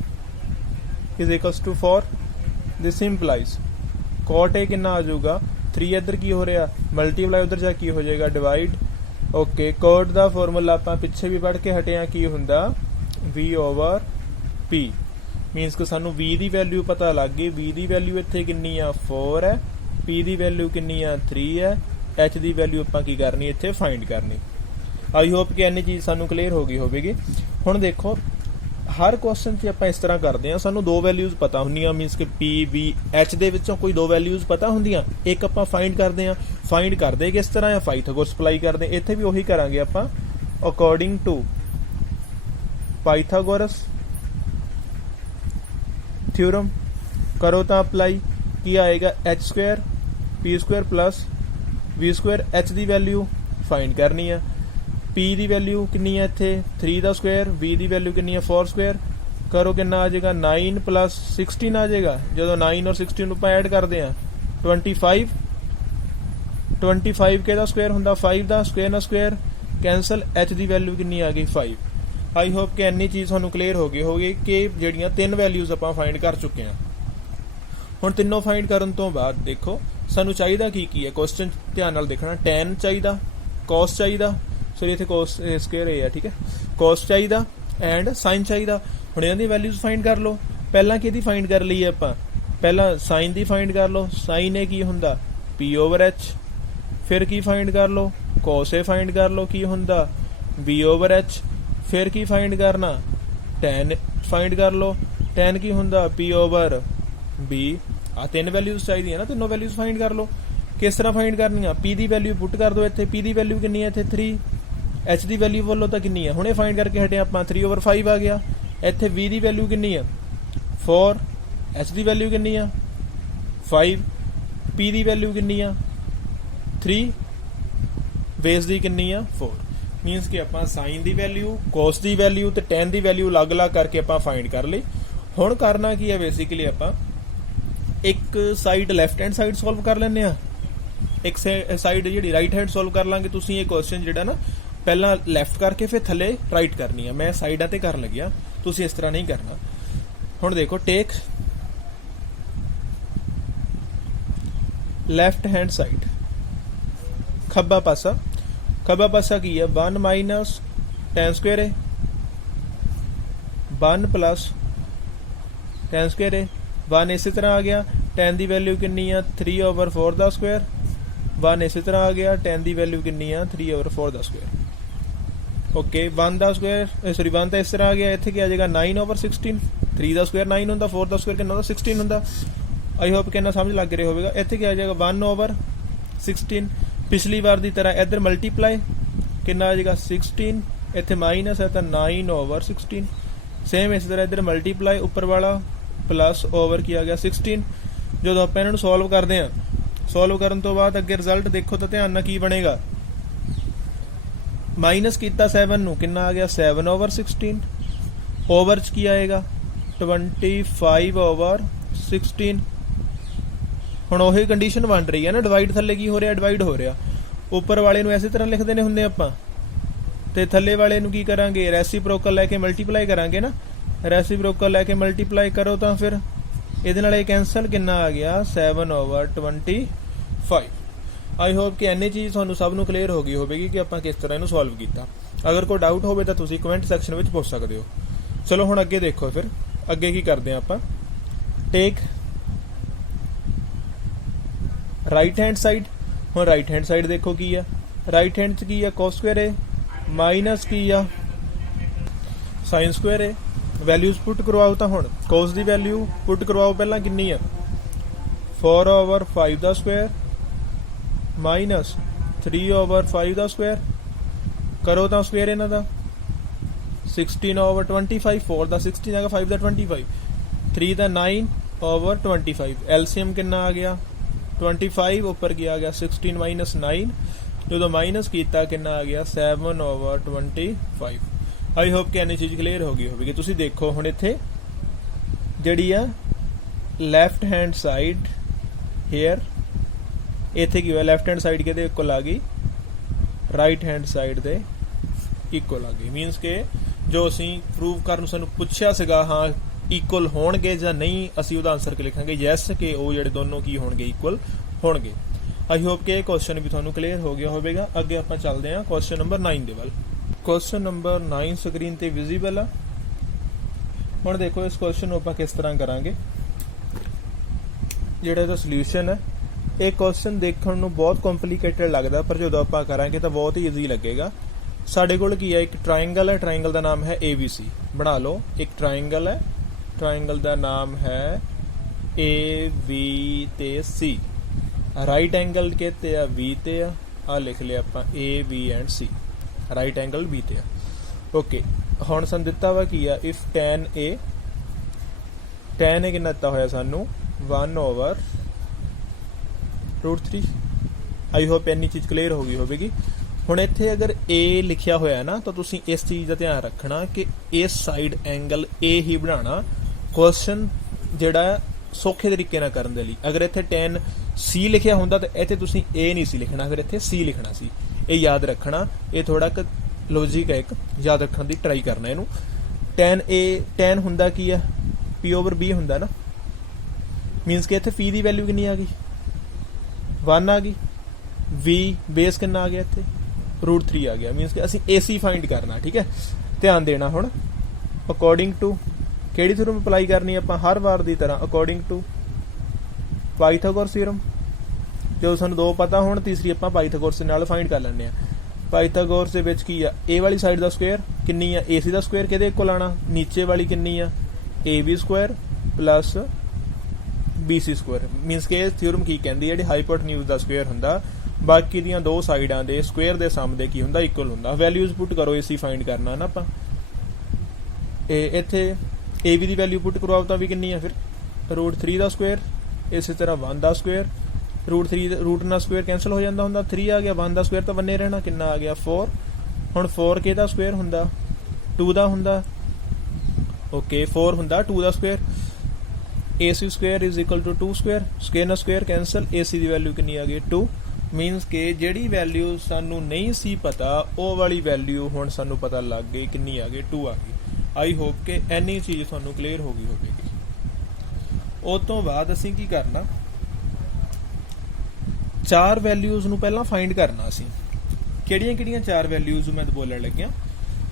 is equals to 4 this implies cot A ਕਿੰਨਾ ਆ ਜਾਊਗਾ 3 ਇੱਧਰ ਕੀ ਹੋ ਰਿਹਾ ਮਲਟੀਪਲਾਈ ਉਧਰ ਜਾ ਕੀ ਹੋ ਜਾਏਗਾ ਡਿਵਾਈਡ ਓਕੇ cot ਦਾ ਫਾਰਮੂਲਾ ਆਪਾਂ ਪਿੱਛੇ ਵੀ ਪੜ੍ਹ ਕੇ ਹਟੇ ਆ ਕੀ ਹੁੰਦਾ v ਓਵਰ p ਮੀਨਸ ਕਿ ਸਾਨੂੰ v ਦੀ ਵੈਲਿਊ ਪਤਾ ਲੱਗ ਗਈ v ਦੀ ਵੈਲਿਊ ਇੱਥੇ ਕਿੰਨੀ ਆ 4 ਹੈ p ਦੀ ਵੈਲਿਊ ਕਿੰਨੀ ਆ 3 ਹੈ h ਦੀ ਵੈਲਿਊ ਆਪਾਂ ਕੀ ਕਰਨੀ ਇੱਥੇ ਫਾਈਂਡ ਕਰਨੀ ਆਈ ਹੋਪ ਕਿ ਇੰਨੀ ਚੀਜ਼ ਸਾਨੂੰ ਕਲੀਅਰ ਹੋ ਗਈ ਹੋਵੇਗੀ ਹੁਣ ਦੇਖੋ ਹਰ ਕੁਐਸਚਨ 'ਚ ਆਪਾਂ ਇਸ ਤਰ੍ਹਾਂ ਕਰਦੇ ਆ ਸਾਨੂੰ ਦੋ ਵੈਲਿਊਜ਼ ਪਤਾ ਹੁੰਦੀਆਂ ਮੀਨਸ ਕਿ p v h ਦੇ ਵਿੱਚੋਂ ਕੋਈ ਦੋ ਵੈਲਿਊਜ਼ ਪਤਾ ਹੁੰਦੀਆਂ ਇੱਕ ਆਪਾਂ ਫਾਈਂਡ ਕਰਦੇ ਆ ਫਾਈਂਡ ਕਰਦੇ ਕਿਸ ਤਰ੍ਹਾਂ ਆ ਪਾਈਥਾਗੋਰਸ ਅਪਲਾਈ ਕਰਦੇ ਇੱਥੇ ਵੀ ਉਹੀ ਕਰਾਂਗੇ ਆਪਾਂ ਅਕੋਰਡਿੰਗ ਟੂ ਪਾਈਥਾਗੋਰਸ ਥਿਊਰਮ ਕਰੋ ਤਾਂ ਅਪਲਾਈ ਕੀ ਆਏਗਾ h square p square plus v square h ਦੀ ਵੈਲਿਊ ਫਾਈਂਡ ਕਰਨੀ ਆ p ਦੀ ਵੈਲਿਊ ਕਿੰਨੀ ਹੈ ਇੱਥੇ 3 ਦਾ ਸਕੁਅਰ v ਦੀ ਵੈਲਿਊ ਕਿੰਨੀ ਹੈ 4 ਸਕੁਅਰ ਕਰੋ ਕਿੰਨਾ ਆ ਜਾਏਗਾ 9 ਪਲਸ 16 ਆ ਜਾਏਗਾ ਜਦੋਂ 9 ਔਰ 16 ਨੂੰ ਆਪਾਂ ਐਡ ਕਰਦੇ ਆ 25 ਕਿਹਦਾ ਸਕੁਅਰ ਹੁੰਦਾ 5 ਦਾ ਸਕੁਅਰ ਨਾਲ ਸਕੁਅਰ ਕੈਂਸਲ h ਦੀ ਵੈਲਿਊ ਕਿੰਨੀ ਆ ਗਈ 5 ਆਈ ਹੋਪ ਕਿ ਇੰਨੀ ਚੀਜ਼ ਤੁਹਾਨੂੰ ਕਲੀਅਰ ਹੋ ਗਈ ਹੋਗੀ ਕਿ ਜਿਹੜੀਆਂ ਤਿੰਨ ਵੈਲਿਊਜ਼ ਆਪਾਂ ਫਾਈਂਡ ਕਰ ਚੁੱਕੇ ਆ ਹੁਣ ਤਿੰਨੋਂ ਫਾਈਂਡ ਕਰਨ ਤੋਂ ਬਾਅਦ ਦੇਖੋ ਸਾਨੂੰ ਚਾਹੀਦਾ ਕੀ ਹੈ ਕੁਐਸਚਨ ਧਿਆਨ ਨਾਲ ਦੇਖਣਾ tan ਚਾਹੀਦਾ cos ਚਾਹੀਦਾ ਸੋਰੀ ਇੱਥੇ cos ਸਕੁਅਰ ਹੈ ਠੀਕ ਹੈ cos ਚਾਹੀਦਾ ਐਂਡ sin ਚਾਹੀਦਾ ਹੁਣ ਇਹਨਾਂ ਦੀ ਵੈਲਿਊਜ਼ ਫਾਈਂਡ ਕਰ ਲਓ ਪਹਿਲਾਂ ਕਿਹਦੀ ਫਾਈਂਡ ਕਰ ਲਈ ਆਪਾਂ ਪਹਿਲਾਂ sin ਦੀ ਫਾਈਂਡ ਕਰ ਲਓ sin ਇਹ ਕੀ ਹੁੰਦਾ p ਓਵਰ h ਫਿਰ ਕੀ ਫਾਈਂਡ ਕਰ ਲਓ cos a ਫਾਈਂਡ ਕਰ ਲਓ ਕੀ ਹੁੰਦਾ b ਓਵਰ h ਫਿਰ ਕੀ ਫਾਈਂਡ ਕਰਨਾ tan ਫਾਈਂਡ ਕਰ ਲਓ tan ਕੀ ਹੁੰਦਾ p ਓਵਰ b ਆ ਤਿੰਨ ਵੈਲਿਊਜ਼ ਚਾਹੀਦੀਆਂ ਨਾ ਤਿੰਨੋਂ ਵੈਲਿਊਜ਼ ਫਾਈਂਡ ਕਰ ਲਓ ਕਿਸ ਤਰ੍ਹਾਂ ਫਾਈਂਡ ਕਰਨੀਆਂ p ਦੀ ਵੈਲਿਊ ਪੁੱਟ ਕਰ ਦਿਓ ਇੱਥੇ p ਦੀ ਵੈਲਿਊ ਕਿੰਨੀ ਹੈ ਇੱਥੇ 3 h ਦੀ ਵੈਲਿਊ ਵੱਲੋਂ ਤਾਂ ਕਿੰਨੀ ਹੈ ਹੁਣੇ ਫਾਈਂਡ ਕਰਕੇ ਹਟੇ ਆਪਾਂ 3 ਓਵਰ 5 ਆ ਗਿਆ ਇੱਥੇ v ਦੀ ਵੈਲਿਊ ਕਿੰਨੀ ਹੈ 4 h ਦੀ ਵੈਲਿਊ ਕਿੰਨੀ ਆ 5 p ਦੀ ਵੈਲਿਊ ਕਿੰਨੀ ਆ 3 ਬੇਸ ਦੀ ਕਿੰਨੀ ਆ 4 ਮੀਨਸ ਕਿ ਆਪਾਂ sin ਦੀ ਵੈਲਿਊ cos ਦੀ ਵੈਲਿਊ ਤੇ tan ਦੀ ਵੈਲਿਊ ਅਲੱਗ-ਅਲੱਗ ਕਰਕੇ ਆਪਾਂ ਫਾਈਂਡ ਕਰ ਲਈ ਹੁਣ ਕਰਨਾ ਕੀ ਹੈ ਬੇਸਿਕਲੀ ਆਪਾਂ ਇੱਕ side left hand side solve ਕਰ ਲੈਂਦੇ ਆ ਇੱਕ ਸਾਈਡ ਜਿਹੜੀ ਰਾਈਟ ਹੈਂਡ ਸੋਲਵ ਕਰ ਲਾਂਗੇ ਤੁਸੀਂ ਇਹ ਕੁਐਸਚਨ ਜਿਹੜਾ ਨਾ ਪਹਿਲਾਂ ਲੈਫਟ ਕਰਕੇ ਫਿਰ ਥੱਲੇ ਰਾਈਟ ਕਰਨੀ ਆ ਮੈਂ ਸਾਈਡਾਂ ਤੇ ਕਰਨ ਲੱਗਿਆ ਤੁਸੀਂ ਇਸ ਤਰ੍ਹਾਂ ਨਹੀਂ ਕਰਨਾ ਹੁਣ ਦੇਖੋ ਟੇਕ ਲੈਫਟ ਹੈਂਡ ਸਾਈਡ, ਖੱਬਾ ਪਾਸਾ ਕੀ ਹੈ 1 ਮਾਈਨਸ tan ਸਕੁਅਰ ਹੈ 1 ਪਲੱਸ tan ਸਕੁਅਰ ਹੈ 1 ਇਸੇ ਤਰ੍ਹਾਂ ਆ ਗਿਆ। tan ਦੀ ਵੈਲਿਊ ਕਿੰਨੀ ਆ 3/4 ਦਾ ਸਕੁਅਰ 1 ਇਸੇ ਤਰ੍ਹਾਂ ਆ ਗਿਆ। tan ਦੀ ਵੈਲਿਊ ਕਿੰਨੀ ਆ 3/4 ਦਾ ਸਕੁਅਰ। ਓਕੇ 1 ਦਾ ਸਕੁਅਰ ਸੌਰੀ 1 ਤਾਂ ਇਸ ਤਰ੍ਹਾਂ ਆ ਗਿਆ। ਇੱਥੇ ਕੀ ਆ ਜਾਏਗਾ 9/16 3 ਦਾ ਸਕੁਅਰ 9 ਹੁੰਦਾ 4 ਦਾ ਸਕੁਅਰ ਕਿੰਨਾ ਹੁੰਦਾ 16 ਹੁੰਦਾ। ਆਈ ਹੋਪ ਕਿੰਨਾ ਸਮਝ ਲੱਗ ਰਿਹਾ ਹੋਵੇਗਾ। ਇੱਥੇ ਕੀ ਆ ਜਾਏਗਾ 1/16 ਪਿਛਲੀ ਵਾਰ ਦੀ ਤਰ੍ਹਾਂ ਇੱਧਰ ਮਲਟੀਪਲਾਈ ਕਿੰਨਾ ਆ ਜਾਏਗਾ 16 ਇੱਥੇ ਮਾਈਨਸ ਹੈ ਤਾਂ 9/16 ਸੇਮ ਇਸ ਤਰ੍ਹਾਂ ਇੱਧਰ ਮਲਟੀਪਲਾਈ ਉੱਪਰ ਵਾਲਾ ਪਲੱਸ ਓਵਰ ਕੀ ਆ ਗਿਆ 16। ਜਦੋਂ ਆਪਾਂ ਇਹਨਾਂ ਨੂੰ ਸੋਲਵ ਕਰਦੇ ਹਾਂ ਸੋਲਵ ਕਰਨ ਤੋਂ ਬਾਅਦ ਅੱਗੇ ਰਿਜ਼ਲਟ ਦੇਖੋ ਤਾਂ ਧਿਆਨ ਨਾਲ ਕੀ ਬਣੇਗਾ। ਮਾਈਨਸ ਕੀਤਾ 7 ਨੂੰ ਕਿੰਨਾ ਆ ਗਿਆ 7/16 ਓਵਰ ਚ ਕੀ ਆਏਗਾ 25/16। ਹੁਣ ਉਹੀ ਕੰਡੀਸ਼ਨ ਬਣ ਰਹੀ ਹੈ ਨਾ ਡਿਵਾਈਡ ਥੱਲੇ ਕੀ ਹੋ ਰਿਹਾ ਡਿਵਾਈਡ ਹੋ ਰਿਹਾ। ਉੱਪਰ ਵਾਲੇ ਨੂੰ ਇਸੇ ਤਰ੍ਹਾਂ ਲਿਖਦੇ ਨੇ ਹੁੰਦੇ ਆਪਾਂ ਤੇ ਥੱਲੇ ਵਾਲੇ ਨੂੰ ਕੀ ਕਰਾਂਗੇ ਰੈਸੀਪ੍ਰੋਕਲ ਲੈ ਕੇ ਮਲਟੀਪਲਾਈ ਕਰਾਂਗੇ ਨਾ। ਰੈਸੀਪ੍ਰੋਕਲ ਲੈ ਕੇ ਮਲਟੀਪਲਾਈ ਕਰੋ ਤਾਂ ਫਿਰ ਇਹਦੇ ਨਾਲ ਇਹ ਕੈਂਸਲ ਕਿੰਨਾ ਆ ਗਿਆ 7/25। ਆਈ ਹੋਪ ਕਿ ਇੰਨੀ ਚੀਜ਼ ਤੁਹਾਨੂੰ ਸਭ ਨੂੰ ਕਲੀਅਰ ਹੋ ਗਈ ਹੋਵੇਗੀ ਕਿ ਆਪਾਂ ਕਿਸ ਤਰ੍ਹਾਂ ਇਹਨੂੰ ਸੋਲਵ ਕੀਤਾ। ਅਗਰ ਕੋਈ ਡਾਊਟ ਹੋਵੇ ਤਾਂ ਤੁਸੀਂ ਕਮੈਂਟ ਸੈਕਸ਼ਨ ਵਿੱਚ ਪੁੱਛ ਸਕਦੇ ਹੋ। ਚਲੋ ਹੁਣ ਅੱਗੇ ਦੇਖੋ ਫਿਰ ਅੱਗੇ ਕੀ ਕਰਦੇ ਹਾਂ ਆਪਾਂ। ਟੇਕ ਰਾਈਟ ਹੈਂਡ ਸਾਈਡ। ਹੁਣ ਰਾਈਟ ਹੈਂਡ ਸਾਈਡ ਦੇਖੋ ਕੀ ਆ ਰਾਈਟ ਹੈਂਡ ਚ ਕੀ ਆ cos ਸਕੁਅਰ ਹੈ ਮਾਈਨਸ ਕੀ ਆ sin ਸਕੁਅਰ ਹੈ। ਵੈਲਿਊਜ਼ ਪੁੱਟ ਕਰਵਾਓ ਤਾਂ ਹੁਣ cos ਦੀ ਵੈਲਿਊ ਪੁੱਟ ਕਰਵਾਓ ਪਹਿਲਾਂ ਕਿੰਨੀ ਆ 4/5 ਦਾ ਸਕੁਅਰ ਮਾਈਨਸ 3/5 ਦਾ ਸਕੁਅਰ ਕਰੋ ਤਾਂ ਸਕੁਅਰ ਇਹਨਾਂ ਦਾ 16/25 4 ਦਾ 16 ਹੈਗਾ 5 ਦਾ 25 3 ਦਾ 9/25 LCM ਕਿੰਨਾ ਆ ਗਿਆ 25 ਉੱਪਰ ਕੀ ਆ ਗਿਆ 16 ਮਾਈਨਸ 9 ਜਦੋਂ ਮਾਈਨਸ ਕੀਤਾ ਕਿੰਨਾ ਆ ਗਿਆ 7/25। ਆਈ ਹੋਪ ਕਿ ਇੰਨੀ ਚੀਜ਼ ਕਲੀਅਰ ਹੋ ਗਈ ਹੋਵੇਗੀ। ਤੁਸੀਂ ਦੇਖੋ ਹੁਣ ਇੱਥੇ ਜਿਹੜੀ ਆ ਲੈਫਟ ਹੈਂਡ ਸਾਈਡ ਹੇਅਰ ਇੱਥੇ ਕੀ ਹੋਇਆ ਲੈਫਟ ਹੈਂਡ ਸਾਈਡ ਕਿਹਦੇ ਇਕੁਅਲ ਆ ਗਈ ਰਾਈਟ ਹੈਂਡ ਸਾਈਡ ਦੇ ਇਕੁਅਲ ਆ ਗਈ। ਮੀਨਸ ਕਿ ਜੋ ਅਸੀਂ ਪ੍ਰੂਵ ਕਰਨ ਸਾਨੂੰ ਪੁੱਛਿਆ ਸੀਗਾ ਹਾਂ ਇਕੁਅਲ ਹੋਣਗੇ ਜਾਂ ਨਹੀਂ ਅਸੀਂ ਉਹਦਾ ਆਨਸਰ ਕਿ ਲਿਖਾਂਗੇ ਯੈਸ ਕਿ ਉਹ ਜਿਹੜੇ ਦੋਨੋਂ ਕੀ ਹੋਣਗੇ ਇਕੁਅਲ ਹੋਣਗੇ। ਆਈ ਹੋਪ ਕਿ ਇਹ ਕੁਐਸਚਨ ਵੀ ਤੁਹਾਨੂੰ ਕਲੀਅਰ ਹੋ ਗਿਆ ਹੋਵੇਗਾ। ਅੱਗੇ ਆਪਾਂ ਚੱਲਦੇ ਹਾਂ ਕੁਐਸਚਨ ਨੰਬਰ 9 ਦੇ ਵੱਲ। ਕੁਐਸਚਨ ਨੰਬਰ 9 ਸਕਰੀਨ ਤੇ ਵਿਜ਼ੀਬਲ ਆ। ਹੁਣ ਦੇਖੋ ਇਸ ਕੁਐਸਚਨ ਨੂੰ ਆਪਾਂ ਕਿਸ ਤਰ੍ਹਾਂ ਕਰਾਂਗੇ। ਜਿਹੜਾ ਇਹਦਾ ਸੋਲੂਸ਼ਨ ਹੈ ਇਹ ਕੁਐਸਚਨ ਦੇਖਣ ਨੂੰ ਬਹੁਤ ਕੰਪਲਿਕੇਟਡ ਲੱਗਦਾ ਪਰ ਜਦੋਂ ਆਪਾਂ ਕਰਾਂਗੇ ਤਾਂ ਬਹੁਤ ਹੀ ਈਜ਼ੀ ਲੱਗੇਗਾ। ਸਾਡੇ ਕੋਲ ਕੀ ਹੈ ਇੱਕ ਟ੍ਰਾਇੰਗਲ ਹੈ ਟ੍ਰਾਇੰਗਲ ਦਾ ਨਾਮ ਹੈ ABC। ਬਣਾ ਲਓ ਇੱਕ ਟ੍ਰਾਇੰਗਲ ਹੈ ਟ੍ਰਾਇੰਗਲ ਦਾ ਨਾਮ ਹੈ AB ਤੇ C। ਰਾਈਟ ਐਂਗਲ ਕਿਤੇ ਆ V ਤੇ ਆ ਲਿਖ ਲਿਆ ਆਪਾਂ AB and C right angle B ਤੇ ਆ। ਓਕੇ ਹੁਣ ਸਾਨੂੰ ਦਿੱਤਾ ਵਾ ਕੀ ਆ ਇਫ tan A ਕਿੰਨਾ ਦਿੱਤਾ ਹੋਇਆ ਸਾਨੂੰ 1/√3। ਆਈ ਹੋਪ ਇੰਨੀ ਚੀਜ਼ ਕਲੀਅਰ ਹੋ ਗਈ ਹੋਵੇਗੀ। ਹੁਣ ਇੱਥੇ ਅਗਰ A ਲਿਖਿਆ ਹੋਇਆ ਨਾ ਤਾਂ ਤੁਸੀਂ ਇਸ ਚੀਜ਼ ਦਾ ਧਿਆਨ ਰੱਖਣਾ ਕਿ ਇਸ ਸਾਈਡ ਐਂਗਲ A ਹੀ ਬਣਾਉਣਾ ਕੁਐਸਚਨ ਜਿਹੜਾ ਸੌਖੇ ਤਰੀਕੇ ਨਾਲ ਕਰਨ ਦੇ ਲਈ। ਅਗਰ ਇੱਥੇ tan C ਲਿਖਿਆ ਹੁੰਦਾ ਤਾਂ ਇੱਥੇ ਤੁਸੀਂ A ਨਹੀਂ ਸੀ ਲਿਖਣਾ ਫਿਰ ਇੱਥੇ C ਲਿਖਣਾ ਸੀ। ਇਹ ਯਾਦ ਰੱਖਣਾ ਇਹ ਥੋੜਾ ਕੁ ਲੌਜਿਕ ਹੈ ਇੱਕ ਯਾਦ ਰੱਖਣ ਦੀ ਟਰਾਈ ਕਰਨਾ ਇਹਨੂੰ। tan ਹੁੰਦਾ ਕੀ ਆ P/B ਹੁੰਦਾ ਨਾ ਮੀਨਸ ਕਿ ਇੱਥੇ P ਦੀ ਵੈਲਿਊ ਕਿੰਨੀ ਆ ਗਈ 1 ਆ ਗਈ V ਬੇਸ ਕਿੰਨਾ ਆ ਗਿਆ ਇੱਥੇ √3 ਆ ਗਿਆ ਮੀਨਸ ਕਿ ਅਸੀਂ AC ਫਾਈਂਡ ਕਰਨਾ। ਠੀਕ ਹੈ ਧਿਆਨ ਦੇਣਾ। ਹੁਣ ਅਕੋਰਡਿੰਗ ਟੂ ਕਿਹੜੀ ਥਿਊਰਮ ਅਪਲਾਈ ਕਰਨੀ ਆਪਾਂ ਹਰ ਵਾਰ ਦੀ ਤਰ੍ਹਾਂ ਅਕੋਰਡਿੰਗ ਟੂ ਪਾਈਥਾਗੋਰਸ ਥਿਊਰਮ। ਜਦੋਂ ਸਾਨੂੰ ਦੋ ਪਤਾ ਹੋਣ ਤੀਸਰੀ ਆਪਾਂ ਪਾਈਥਾਗੋਰਸ ਦੇ ਨਾਲ ਫਾਈਂਡ ਕਰ ਲੈਂਦੇ ਆ। ਪਾਈਥਾਗੋਰਸ ਦੇ ਵਿੱਚ ਕੀ ਆ A ਵਾਲੀ ਸਾਈਡ ਦਾ ਸਕੁਅਰ ਕਿੰਨੀ ਆ AC ਦਾ ਸਕੁਅਰ ਕਿਹਦੇ ਇਕੁਅਲ ਆਣਾ ਨੀਚੇ ਵਾਲੀ ਕਿੰਨੀ ਆ AB square plus BC square. Means ਕਿ ਇਹ ਥਿਊਰਮ ਕੀ ਕਹਿੰਦੀ ਹੈ ਜਿਹੜੀ ਹਾਈਪੋਟਨਿਊਜ਼ ਦਾ ਸਕੁਅਰ ਹੁੰਦਾ ਬਾਕੀ ਦੀਆਂ ਦੋ ਸਾਈਡਾਂ ਦੇ ਸਕੁਅਰ ਦੇ ਸਮ ਦੇ ਕੀ ਹੁੰਦਾ ਇਕੁਅਲ ਹੁੰਦਾ। ਵੈਲਿਊਜ਼ ਪੁੱਟ ਕਰੋ AC ਫਾਈਂਡ ਕਰਨਾ ਨਾ ਆਪਾਂ। ਇੱਥੇ AB ਦੀ ਵੈਲਿਊ ਪੁੱਟ ਕਰਵਾਓ ਤਾਂ ਵੀ ਕਿੰਨੀ ਆ ਫਿਰ √3 ਦਾ ਸਕੁਅਰ ਇਸੇ ਤਰ੍ਹਾਂ 1 ਦਾ ਸਕੁਅਰ √3 ਰੂਟ ਨਾਲ ਸਕੁਅਰ ਕੈਂਸਲ ਹੋ ਜਾਂਦਾ ਹੁੰਦਾ 3 ਆ ਗਿਆ 1 ਦਾ ਸਕੁਅਰ ਤਾਂ ਬੰਨੇ ਰਹਿਣਾ ਕਿੰਨਾ ਆ ਗਿਆ 4। ਹੁਣ 4 ਕਿਹਦਾ ਸਕੁਅਰ ਹੁੰਦਾ 2 ਦਾ ਹੁੰਦਾ। ਓਕੇ 4 ਹੁੰਦਾ 2 ਦਾ square AC square is equal to 2 square square ਨਾਲ ਸਕੁਅਰ ਕੈਂਸਲ AC ਦੀ ਵੈਲਿਊ ਕਿੰਨੀ ਆ ਗਈ 2। ਮੀਨਸ ਕਿ ਜਿਹੜੀ ਵੈਲਿਊ ਸਾਨੂੰ ਨਹੀਂ ਸੀ ਪਤਾ ਉਹ ਵਾਲੀ ਵੈਲਿਊ ਹੁਣ ਸਾਨੂੰ ਪਤਾ ਲੱਗ ਗਈ ਕਿੰਨੀ ਆ ਗਈ 2 ਆ ਗਈ। ਆਈ ਹੋਪ ਕਿ ਇੰਨੀ ਚੀਜ਼ ਤੁਹਾਨੂੰ ਕਲੀਅਰ ਹੋ ਗਈ ਹੋਵੇਗੀ। ਉਸ ਤੋਂ ਬਾਅਦ ਅਸੀਂ ਕੀ ਕਰਨਾ ਚਾਰ ਵੈਲਿਊਜ਼ ਨੂੰ ਪਹਿਲਾਂ ਫਾਈਂਡ ਕਰਨਾ ਸੀ। ਕਿਹੜੀਆਂ ਚਾਰ ਵੈਲਿਊਜ਼ ਮੈਂ ਬੋਲਣ ਲੱਗਿਆ।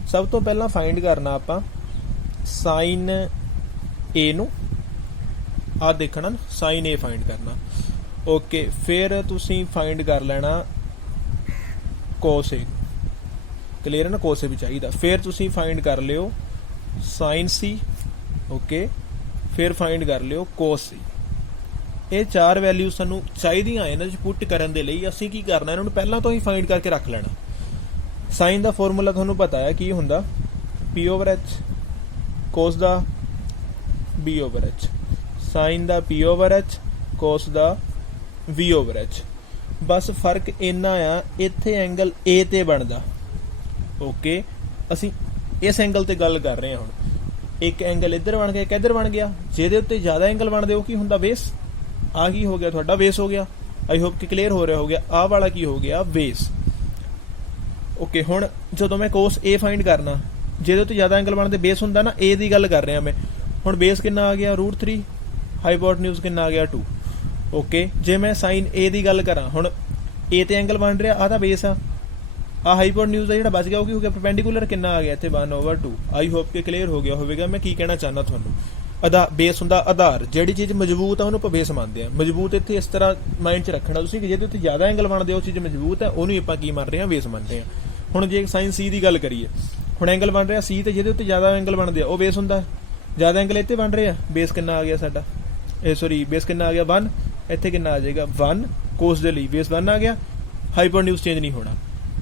ਸਭ ਤੋਂ ਪਹਿਲਾਂ ਫਾਈਂਡ ਕਰਨਾ ਆਪਾਂ ਸਾਈਨ ਏ ਨੂੰ, ਆ ਦੇਖਣਾ ਸਾਈਨ ਏ ਫਾਈਂਡ ਕਰਨਾ। ਓਕੇ, ਫਿਰ ਤੁਸੀਂ ਫਾਈਂਡ ਕਰ ਲੈਣਾ ਕੋਸ ਏ। ਕਲੀਅਰ ਹੈ ਨਾ, ਕੋਸ ਏ ਵੀ ਚਾਹੀਦਾ। ਫਿਰ ਤੁਸੀਂ ਫਾਈਂਡ ਕਰ ਲਿਓ ਸਾਈਨ ਸੀ। ਓਕੇ, ਫਿਰ ਫਾਈਂਡ ਕਰ ਲਿਓ ਕੋਸ ਸੀ। ਇਹ ਚਾਰ ਵੈਲਿਊ ਸਾਨੂੰ ਚਾਹੀਦੀਆਂ ਇਹਨਾਂ ਵਿੱਚ ਪੁੱਟ ਕਰਨ ਦੇ ਲਈ ਅਸੀਂ ਕੀ ਕਰਨਾ, ਇਹਨਾਂ ਨੂੰ ਪਹਿਲਾਂ ਤੋਂ ਹੀ ਫਾਈਂਡ ਕਰਕੇ ਰੱਖ ਲੈਣਾ। ਸਾਈਨ ਦਾ ਫਾਰਮੂਲਾ ਤੁਹਾਨੂੰ ਪਤਾ ਹੈ ਕੀ ਹੁੰਦਾ, ਪੀ ਓਵਰ ਐਚ, ਕੋਸ ਦਾ ਬੀ ਓਵਰ ਐਚ, ਸਾਈਨ ਦਾ ਪੀ ਓਵਰ ਐਚ, ਕੋਸ ਦਾ ਵੀ ਓਵਰ ਐਚ। ਬਸ ਫਰਕ ਇੰਨਾ ਆ, ਇੱਥੇ ਐਂਗਲ ਏ ਤੇ ਬਣਦਾ। ਓਕੇ, ਅਸੀਂ ਇਸ ਐਂਗਲ ਤੇ ਗੱਲ ਕਰ ਰਹੇ ਹਾਂ। ਹੁਣ ਇੱਕ ਐਂਗਲ ਇੱਧਰ ਬਣ ਗਿਆ, ਇੱਕ ਇੱਧਰ ਬਣ ਗਿਆ। ਜਿਹਦੇ ਉੱਤੇ ਜ਼ਿਆਦਾ ਐਂਗਲ ਬਣਦੇ ਉਹ ਕੀ ਹੁੰਦਾ, ਬੇਸ। ਆ ਕੀ ਹੋ ਗਿਆ, ਤੁਹਾਡਾ ਬੇਸ ਹੋ ਗਿਆ। ਆਈ ਹੋਪ ਕਿ ਕਲੀਅਰ ਹੋ ਰਿਹਾ ਹੋ ਗਿਆ। ਆਹ ਵਾਲਾ ਕੀ ਹੋ ਗਿਆ, ਬੇਸ। ਓਕੇ, ਹੁਣ ਜਦੋਂ ਮੈਂ ਕੋਸ ਏ ਫਾਈਂਡ ਕਰਨਾ, ਜਿਹਦੇ ਉੱਤੇ ਜ਼ਿਆਦਾ ਐਂਗਲ ਬਣਦੇ ਬੇਸ ਹੁੰਦਾ ਨਾ, ਏ ਦੀ ਗੱਲ ਕਰ ਰਿਹਾ ਮੈਂ। ਹੁਣ ਬੇਸ ਕਿੰਨਾ ਆ ਗਿਆ, √3, ਹਾਈਪੋਟਨਿਊਜ਼ ਕਿੰਨਾ ਆ ਗਿਆ, 2। ਓਕੇ, ਜੇ ਮੈਂ ਸਾਈਨ ਏ ਦੀ ਗੱਲ ਕਰਾਂ, ਹੁਣ ਏ ਤੇ ਐਂਗਲ ਬਣ ਰਿਹਾ, ਆਹ ਤਾਂ ਬੇਸ ਆ। ਆ ਹਾਈਪੋਟਨਿਊਜ਼ ਦਾ ਜਿਹੜਾ ਬਚ ਗਿਆ ਉਹ ਕੀ ਹੋ ਗਿਆ, ਪਰਪੈਂਡੀਕੂਲਰ ਕਿੰਨਾ ਆ ਗਿਆ ਇੱਥੇ, 1/2। ਆਈ ਹੋਪ ਕਿ ਕਲੀਅਰ ਹੋ ਗਿਆ ਹੋਵੇਗਾ ਮੈਂ ਕੀ ਕਹਿਣਾ ਚਾਹੁੰਦਾ ਤੁਹਾਨੂੰ। ਬੇਸ ਹੁੰਦਾ ਆਧਾਰ, ਜਿਹੜੀ ਚੀਜ਼ ਮਜ਼ਬੂਤ ਆ ਉਹਨੂੰ ਆਪਾਂ ਬੇਸ ਮੰਨਦੇ ਆ। ਮਜ਼ਬੂਤ ਇੱਥੇ ਇਸ ਤਰ੍ਹਾਂ ਮਾਈਂਡ 'ਚ ਰੱਖਣਾ ਤੁਸੀਂ ਕਿ ਜਿਹਦੇ ਉੱਤੇ ਜ਼ਿਆਦਾ ਐਂਗਲ ਬਣਦੇ ਉਹ ਚੀਜ਼ ਮਜ਼ਬੂਤ ਹੈ, ਉਹਨੂੰ ਆਪਾਂ ਕੀ ਮੰਨ ਰਹੇ ਹਾਂ, ਬੇਸ ਮੰਨਦੇ ਆ। ਹੁਣ ਜੇ ਸਾਈਨ ਸੀ ਦੀ ਗੱਲ ਕਰੀਏ, ਹੁਣ ਐਂਗਲ ਬਣ ਰਿਹਾ ਸੀ ਤੇ ਜਿਹਦੇ ਉੱਤੇ ਜ਼ਿਆਦਾ ਐਂਗਲ ਬਣਦੇ ਆ ਉਹ ਬੇਸ ਹੁੰਦਾ। ਜ਼ਿਆਦਾ ਐਂਗਲ ਇੱਥੇ ਬਣ ਰਹੇ ਆ, ਬੇਸ ਕਿੰਨਾ ਆ ਗਿਆ ਸਾਡਾ, ਬੇਸ ਕਿੰਨਾ ਆ ਗਿਆ, 1। ਇੱਥੇ ਕਿੰਨਾ ਆ ਜਾਏਗਾ, 1। ਕੋਸ ਦੇ ਲਈ ਬੇਸ 1 ਆ ਗਿਆ, ਹਾਈਪੋਟਨਿਊਜ਼ ਚੇਂਜ ਨਹੀਂ ਹੋਣਾ।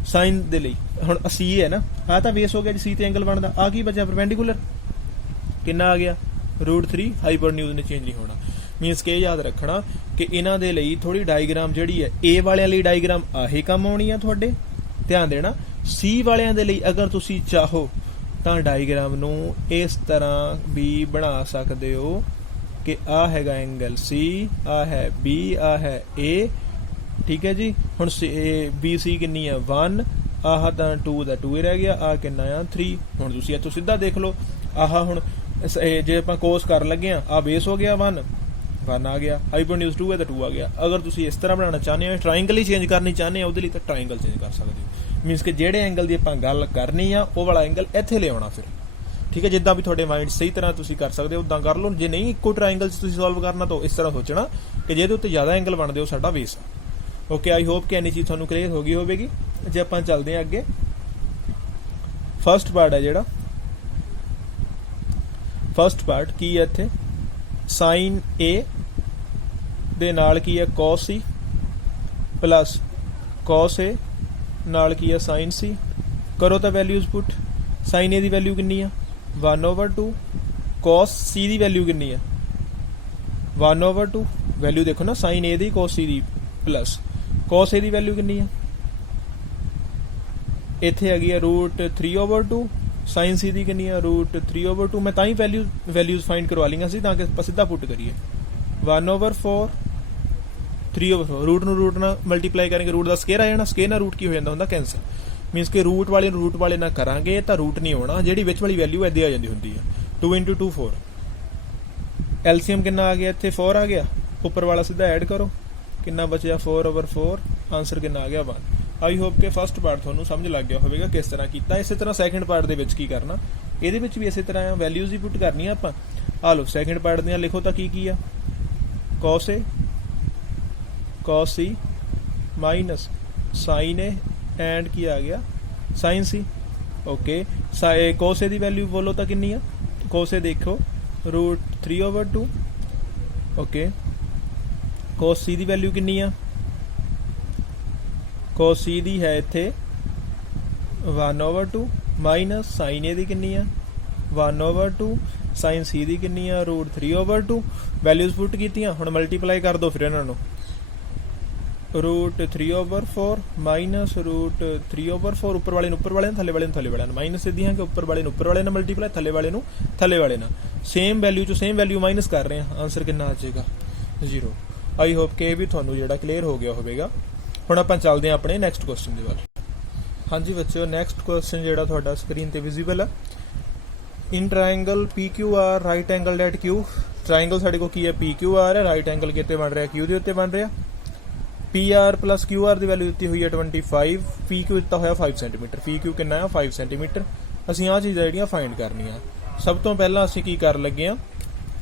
ਸਾਈਨ ਦੇ ਲਈ ਹੁਣ ਸੀ ਹੈ ਨਾ, ਆਹ ਤਾਂ ਬੇਸ ਹੋ ਗਿਆ ਜੀ, ਸੀ ਤੇ ਐਂਗਲ ਬਣਦਾ। ਆ ਕੀ ਬਚਿਆ, ਪਰਪੈਂਡੀਕੂਲਰ ਕਿੰਨਾ ਆ ਗਿਆ, √3। ਹਾਈਪੋਟਨਿਊਜ਼ ਨੇ ਚੇਂਜ ਨਹੀਂ ਹੋਣਾ। ਮੀਨਸ ਕਿ ਇਹ ਯਾਦ ਰੱਖਣਾ ਕਿ ਇਹਨਾਂ ਦੇ ਲਈ ਥੋੜੀ ਡਾਇਗਰਾਮ ਜਿਹੜੀ ਹੈ, ਏ ਵਾਲਿਆਂ ਲਈ ਡਾਇਗਰਾਮ ਆਹੀ ਕੰਮ ਆਉਣੀ ਆ ਤੁਹਾਡੇ, ਧਿਆਨ ਦੇਣਾ। ਸੀ ਵਾਲਿਆਂ ਦੇ ਲਈ ਅਗਰ ਤੁਸੀਂ ਚਾਹੋ ਤਾਂ ਡਾਇਗਰਾਮ ਨੂੰ ਇਸ ਤਰ੍ਹਾਂ ਵੀ ਬਣਾ ਸਕਦੇ ਹੋ ਕਿ ਆ ਹੈਗਾ ਐਂਗਲ ਸੀ, ਆ ਹੈ ਬੀ, ਆ ਹੈ ਏ। ਠੀਕ ਹੈ ਜੀ। ਹੁਣ ਬੀ ਸੀ ਕਿੰਨੀ ਆ, 1। ਆਹ ਤਾਂ 2 ਦਾ 2 ਹੀ ਰਹਿ ਗਿਆ, ਆ ਕਿੰਨਾ ਆ, 3। ਹੁਣ ਤੁਸੀਂ ਇੱਥੋਂ ਸਿੱਧਾ ਦੇਖ ਲਓ, ਆਹ ਹੁਣ ਜੇ ਆਪਾਂ ਕੋਸ ਕਰਨ ਲੱਗੇ ਆ ਬੇਸ ਹੋ ਗਿਆ 1 ਆ ਗਿਆ, ਹਾਈਪੋਟਨਿਊਜ਼ 2 ਹੈ ਤਾਂ 2 ਆ ਗਿਆ। ਅਗਰ ਤੁਸੀਂ ਇਸ ਤਰ੍ਹਾਂ ਬਣਾਉਣਾ ਚਾਹੁੰਦੇ ਹੋ, ਟ੍ਰਾਇੰਗਲ ਹੀ ਚੇਂਜ ਕਰਨੀ ਚਾਹੁੰਦੇ ਹੋ, ਉਹਦੇ ਲਈ ਤਾਂ ਟ੍ਰਾਇੰਗਲ ਚੇਂਜ ਕਰ ਸਕਦੇ ਹੋ। ਮੀਨਸ ਕਿ ਜਿਹੜੇ ਐਂਗਲ ਦੀ ਆਪਾਂ ਗੱਲ ਕਰਨੀ ਆ ਉਹ ਵਾਲਾ ਐਂਗਲ ਇੱਥੇ ਲਿਆਉਣਾ ਫਿਰ। ਠੀਕ ਹੈ, ਜਿੱਦਾਂ ਵੀ ਤੁਹਾਡੇ ਮਾਈਂਡ ਸਹੀ ਤਰ੍ਹਾਂ ਤੁਸੀਂ ਕਰ ਸਕਦੇ ਹੋ ਉਦਾਂ ਕਰ ਲਓ। ਜੇ ਨਹੀਂ ਇੱਕੋ ਟ੍ਰਾਇੰਗਲ 'ਚ ਤੁਸੀਂ ਸੋਲਵ ਕਰਨਾ ਤਾਂ ਇਸ ਤਰ੍ਹਾਂ ਸੋਚਣਾ ਕਿ ਜਿਹਦੇ ਉੱਤੇ ਜ਼ਿਆਦਾ ਐਂਗਲ ਬਣਦੇ ਉਹ ਸਾਡਾ ਬੇਸ ਆ। ਓਕੇ, ਆਈ ਹੋਪ ਕਿ ਇੰਨੀ ਚੀਜ਼ ਤੁਹਾਨੂੰ ਕਲੀਅਰ ਹੋ ਗਈ ਹੋਵੇਗੀ। ਜੇ ਆਪਾਂ ਚੱਲਦੇ ਹਾਂ ਅੱਗੇ, ਫਸਟ ਪਾਰਟ ਹੈ ਜਿਹੜਾ, ਫਸਟ ਪਾਰਟ ਕੀ ਹੈ ਇੱਥੇ, ਸਾਈਨ ਏ ਦੇ ਨਾਲ ਕੀ ਹੈ, ਕੋਸ ਸੀ ਪਲੱਸ ਕੋਸ ਏ ਨਾਲ ਕੀ ਹੈ, ਸਾਈਨ ਸੀ। ਕਰੋ ਤਾਂ ਵੈਲਿਊਜ਼ ਪੁੱਟ। ਸਾਈਨ ਏ ਦੀ ਵੈਲਿਊ ਕਿੰਨੀ ਆ, 1/2। ਕੋਸ ਸੀ ਦੀ ਵੈਲਿਊ ਕਿੰਨੀ ਆ, 1/2। ਵੈਲਿਊ ਦੇਖੋ ਨਾ, ਸਾਈਨ ਏ ਦੀ, ਕੋਸ ਸੀ ਦੀ, ਪਲੱਸ ਕੋਸ ਏ ਦੀ ਵੈਲਿਊ ਕਿੰਨੀ ਆ, ਇੱਥੇ ਹੈਗੀ ਆ √3/2। ਸਾਈਨ ਸੀ ਦੀ ਕਿੰਨੀ ਆ, √3/2। ਮੈਂ ਤਾਂ ਹੀ ਵੈਲਿਊਜ਼ ਫਾਈਂਡ ਕਰਵਾ ਲਈਆਂ ਸੀ ਤਾਂ ਕਿ ਆਪਾਂ ਸਿੱਧਾ ਪੁੱਟ ਕਰੀਏ। 1/4, 3/4। ਰੂਟ ਨੂੰ ਰੂਟ ਨਾਲ ਮਲਟੀਪਲਾਈ ਕਰਾਂਗੇ, ਰੂਟ ਦਾ ਸਕੇਅਰ ਆ ਜਾਣਾ। ਸਕੇਅਰ ਨਾਲ ਰੂਟ ਕੀ ਹੋ ਜਾਂਦਾ ਹੁੰਦਾ, ਕੈਂਸਲ। ਮੀਨਸ ਕਿ ਰੂਟ ਵਾਲੇ ਨੂੰ ਰੂਟ ਵਾਲੇ ਨਾਲ ਕਰਾਂਗੇ ਤਾਂ ਰੂਟ ਨਹੀਂ ਹੋਣਾ, ਜਿਹੜੀ ਵਿੱਚ ਵਾਲੀ ਵੈਲਿਊ ਇੱਦਾਂ ਆ ਜਾਂਦੀ ਹੁੰਦੀ ਆ। 2 × 2 4। ਐਲਸੀਐਮ ਕਿੰਨਾ ਆ ਗਿਆ ਇੱਥੇ, 4 ਆ ਗਿਆ। ਉੱਪਰ ਵਾਲਾ ਸਿੱਧਾ ਐਡ ਕਰੋ, ਕਿੰਨਾ ਬਚਿਆ, 4/4। ਆਨਸਰ ਕਿੰਨਾ ਆ ਗਿਆ, 1। ਆਈ ਹੋਪ ਕਿ ਫਸਟ ਪਾਰਟ ਤੁਹਾਨੂੰ ਸਮਝ ਲੱਗ ਗਿਆ ਹੋਵੇਗਾ ਕਿਸ ਤਰ੍ਹਾਂ ਕੀਤਾ। ਇਸੇ ਤਰ੍ਹਾਂ ਸੈਕਿੰਡ ਪਾਰਟ ਦੇ ਵਿੱਚ ਕੀ ਕਰਨਾ, ਇਹਦੇ ਵਿੱਚ ਵੀ ਇਸੇ ਤਰ੍ਹਾਂ ਆ, ਵੈਲਿਊਜ਼ ਹੀ ਪੁੱਟ ਕਰਨੀਆਂ ਆਪਾਂ। ਆ ਲਓ, ਸੈਕਿੰਡ ਪਾਰਟ ਦੀਆਂ ਲਿਖੋ ਤਾਂ ਕੀ ਆ, ਕੋਸ ਏ, ਕੋਸ ਸੀ ਮਾਈਨਸ ਸਾਈਨ ਏ ਐਂਡ ਕੀ ਆ ਗਿਆ, ਸਾਈਨ ਸੀ। ਓਕੇ, ਕੋਸ ਏ ਦੀ ਵੈਲਿਊ ਬੋਲੋ ਤਾਂ ਕਿੰਨੀ ਆ, ਕੋਸ ਏ ਦੇਖੋ √3/2। ਓਕੇ, ਕੋਸ ਸੀ ਦੀ ਵੈਲਿਊ ਕਿੰਨੀ ਆ, ਕੋਸ ਸੀ ਦੀ ਹੈ ਇੱਥੇ 1/2 ਮਾਈਨਸ ਸਾਈਨ ਏ ਦੀ ਕਿੰਨੀ ਆ, 1/2। ਸਾਈਨ ਸੀ ਦੀ ਕਿੰਨੀ ਆ, √3/2। ਵੈਲਿਊਜ਼ ਪੁੱਟ ਕੀਤੀਆਂ, ਹੁਣ ਮਲਟੀਪਲਾਈ ਕਰ ਦਿਓ ਫਿਰ ਇਹਨਾਂ ਨੂੰ। √3/4 ਮਾਈਨਸ √3/4। ਉੱਪਰ ਵਾਲੇ ਨੂੰ ਉੱਪਰ ਵਾਲੇ ਨਾਲ, ਥੱਲੇ ਵਾਲੇ ਨੂੰ ਥੱਲੇ ਵਾਲੇ ਨਾਲ। ਮਾਈਨਸ ਸਿੱਧੀਆਂ ਕਿ ਉੱਪਰ ਵਾਲੇ ਨੂੰ ਉੱਪਰ ਵਾਲੇ ਨਾਲ ਮਲਟੀਪਲਾਈ, ਥੱਲੇ ਵਾਲੇ ਨੂੰ ਥੱਲੇ ਵਾਲੇ ਨਾਲ। ਸੇਮ ਵੈਲਿਊ ਚੋਂ ਸੇਮ ਵੈਲਿਊ ਮਾਈਨਸ ਕਰ ਰਹੇ ਹਾਂ, ਆਨਸਰ ਕਿੰਨਾ ਆ ਜਾਏਗਾ, 0। ਆਈ ਹੋਪ ਕਿ ਇਹ ਵੀ ਤੁਹਾਨੂੰ ਜਿਹੜਾ ਕਲੀਅਰ ਹੋ ਗਿਆ ਹੋਵੇਗਾ। ਹੁਣ ਆਪਾਂ ਚੱਲਦੇ ਹਾਂ ਆਪਣੇ ਨੈਕਸਟ ਕੁਐਸਚਨ ਦੇ ਵੱਲ। ਹਾਂਜੀ ਬੱਚਿਓ, ਨੈਕਸਟ ਕੁਐਸਚਨ ਜਿਹੜਾ ਤੁਹਾਡਾ ਸਕਰੀਨ ਤੇ ਵਿਜ਼ੀਬਲ ਆ, in triangle PQR right angle at Q। Triangle ਸਾਡੇ ਕੋਲ ਕੀ ਹੈ, PQR ਹੈ, ਰਾਈਟ ਐਂਗਲ ਕਿਤੇ ਬਣ ਰਿਹਾ, Q ਦੇ ਉੱਤੇ ਬਣ ਰਿਹਾ। PR प्लस QR की वैल्यू दी हुई है 25, PQ दिता होया 5 सेंटीमीटर, PQ कितना है 5 सेंटीमीटर। ਅਸੀਂ ਆਹ ਚੀਜ਼ਾਂ ਜਿਹੜੀਆਂ ਫਾਈਂਡ ਕਰਨੀਆਂ। ਸਭ ਤੋਂ ਪਹਿਲਾਂ ਅਸੀਂ ਕੀ ਕਰਨ ਲੱਗੇ ਆ,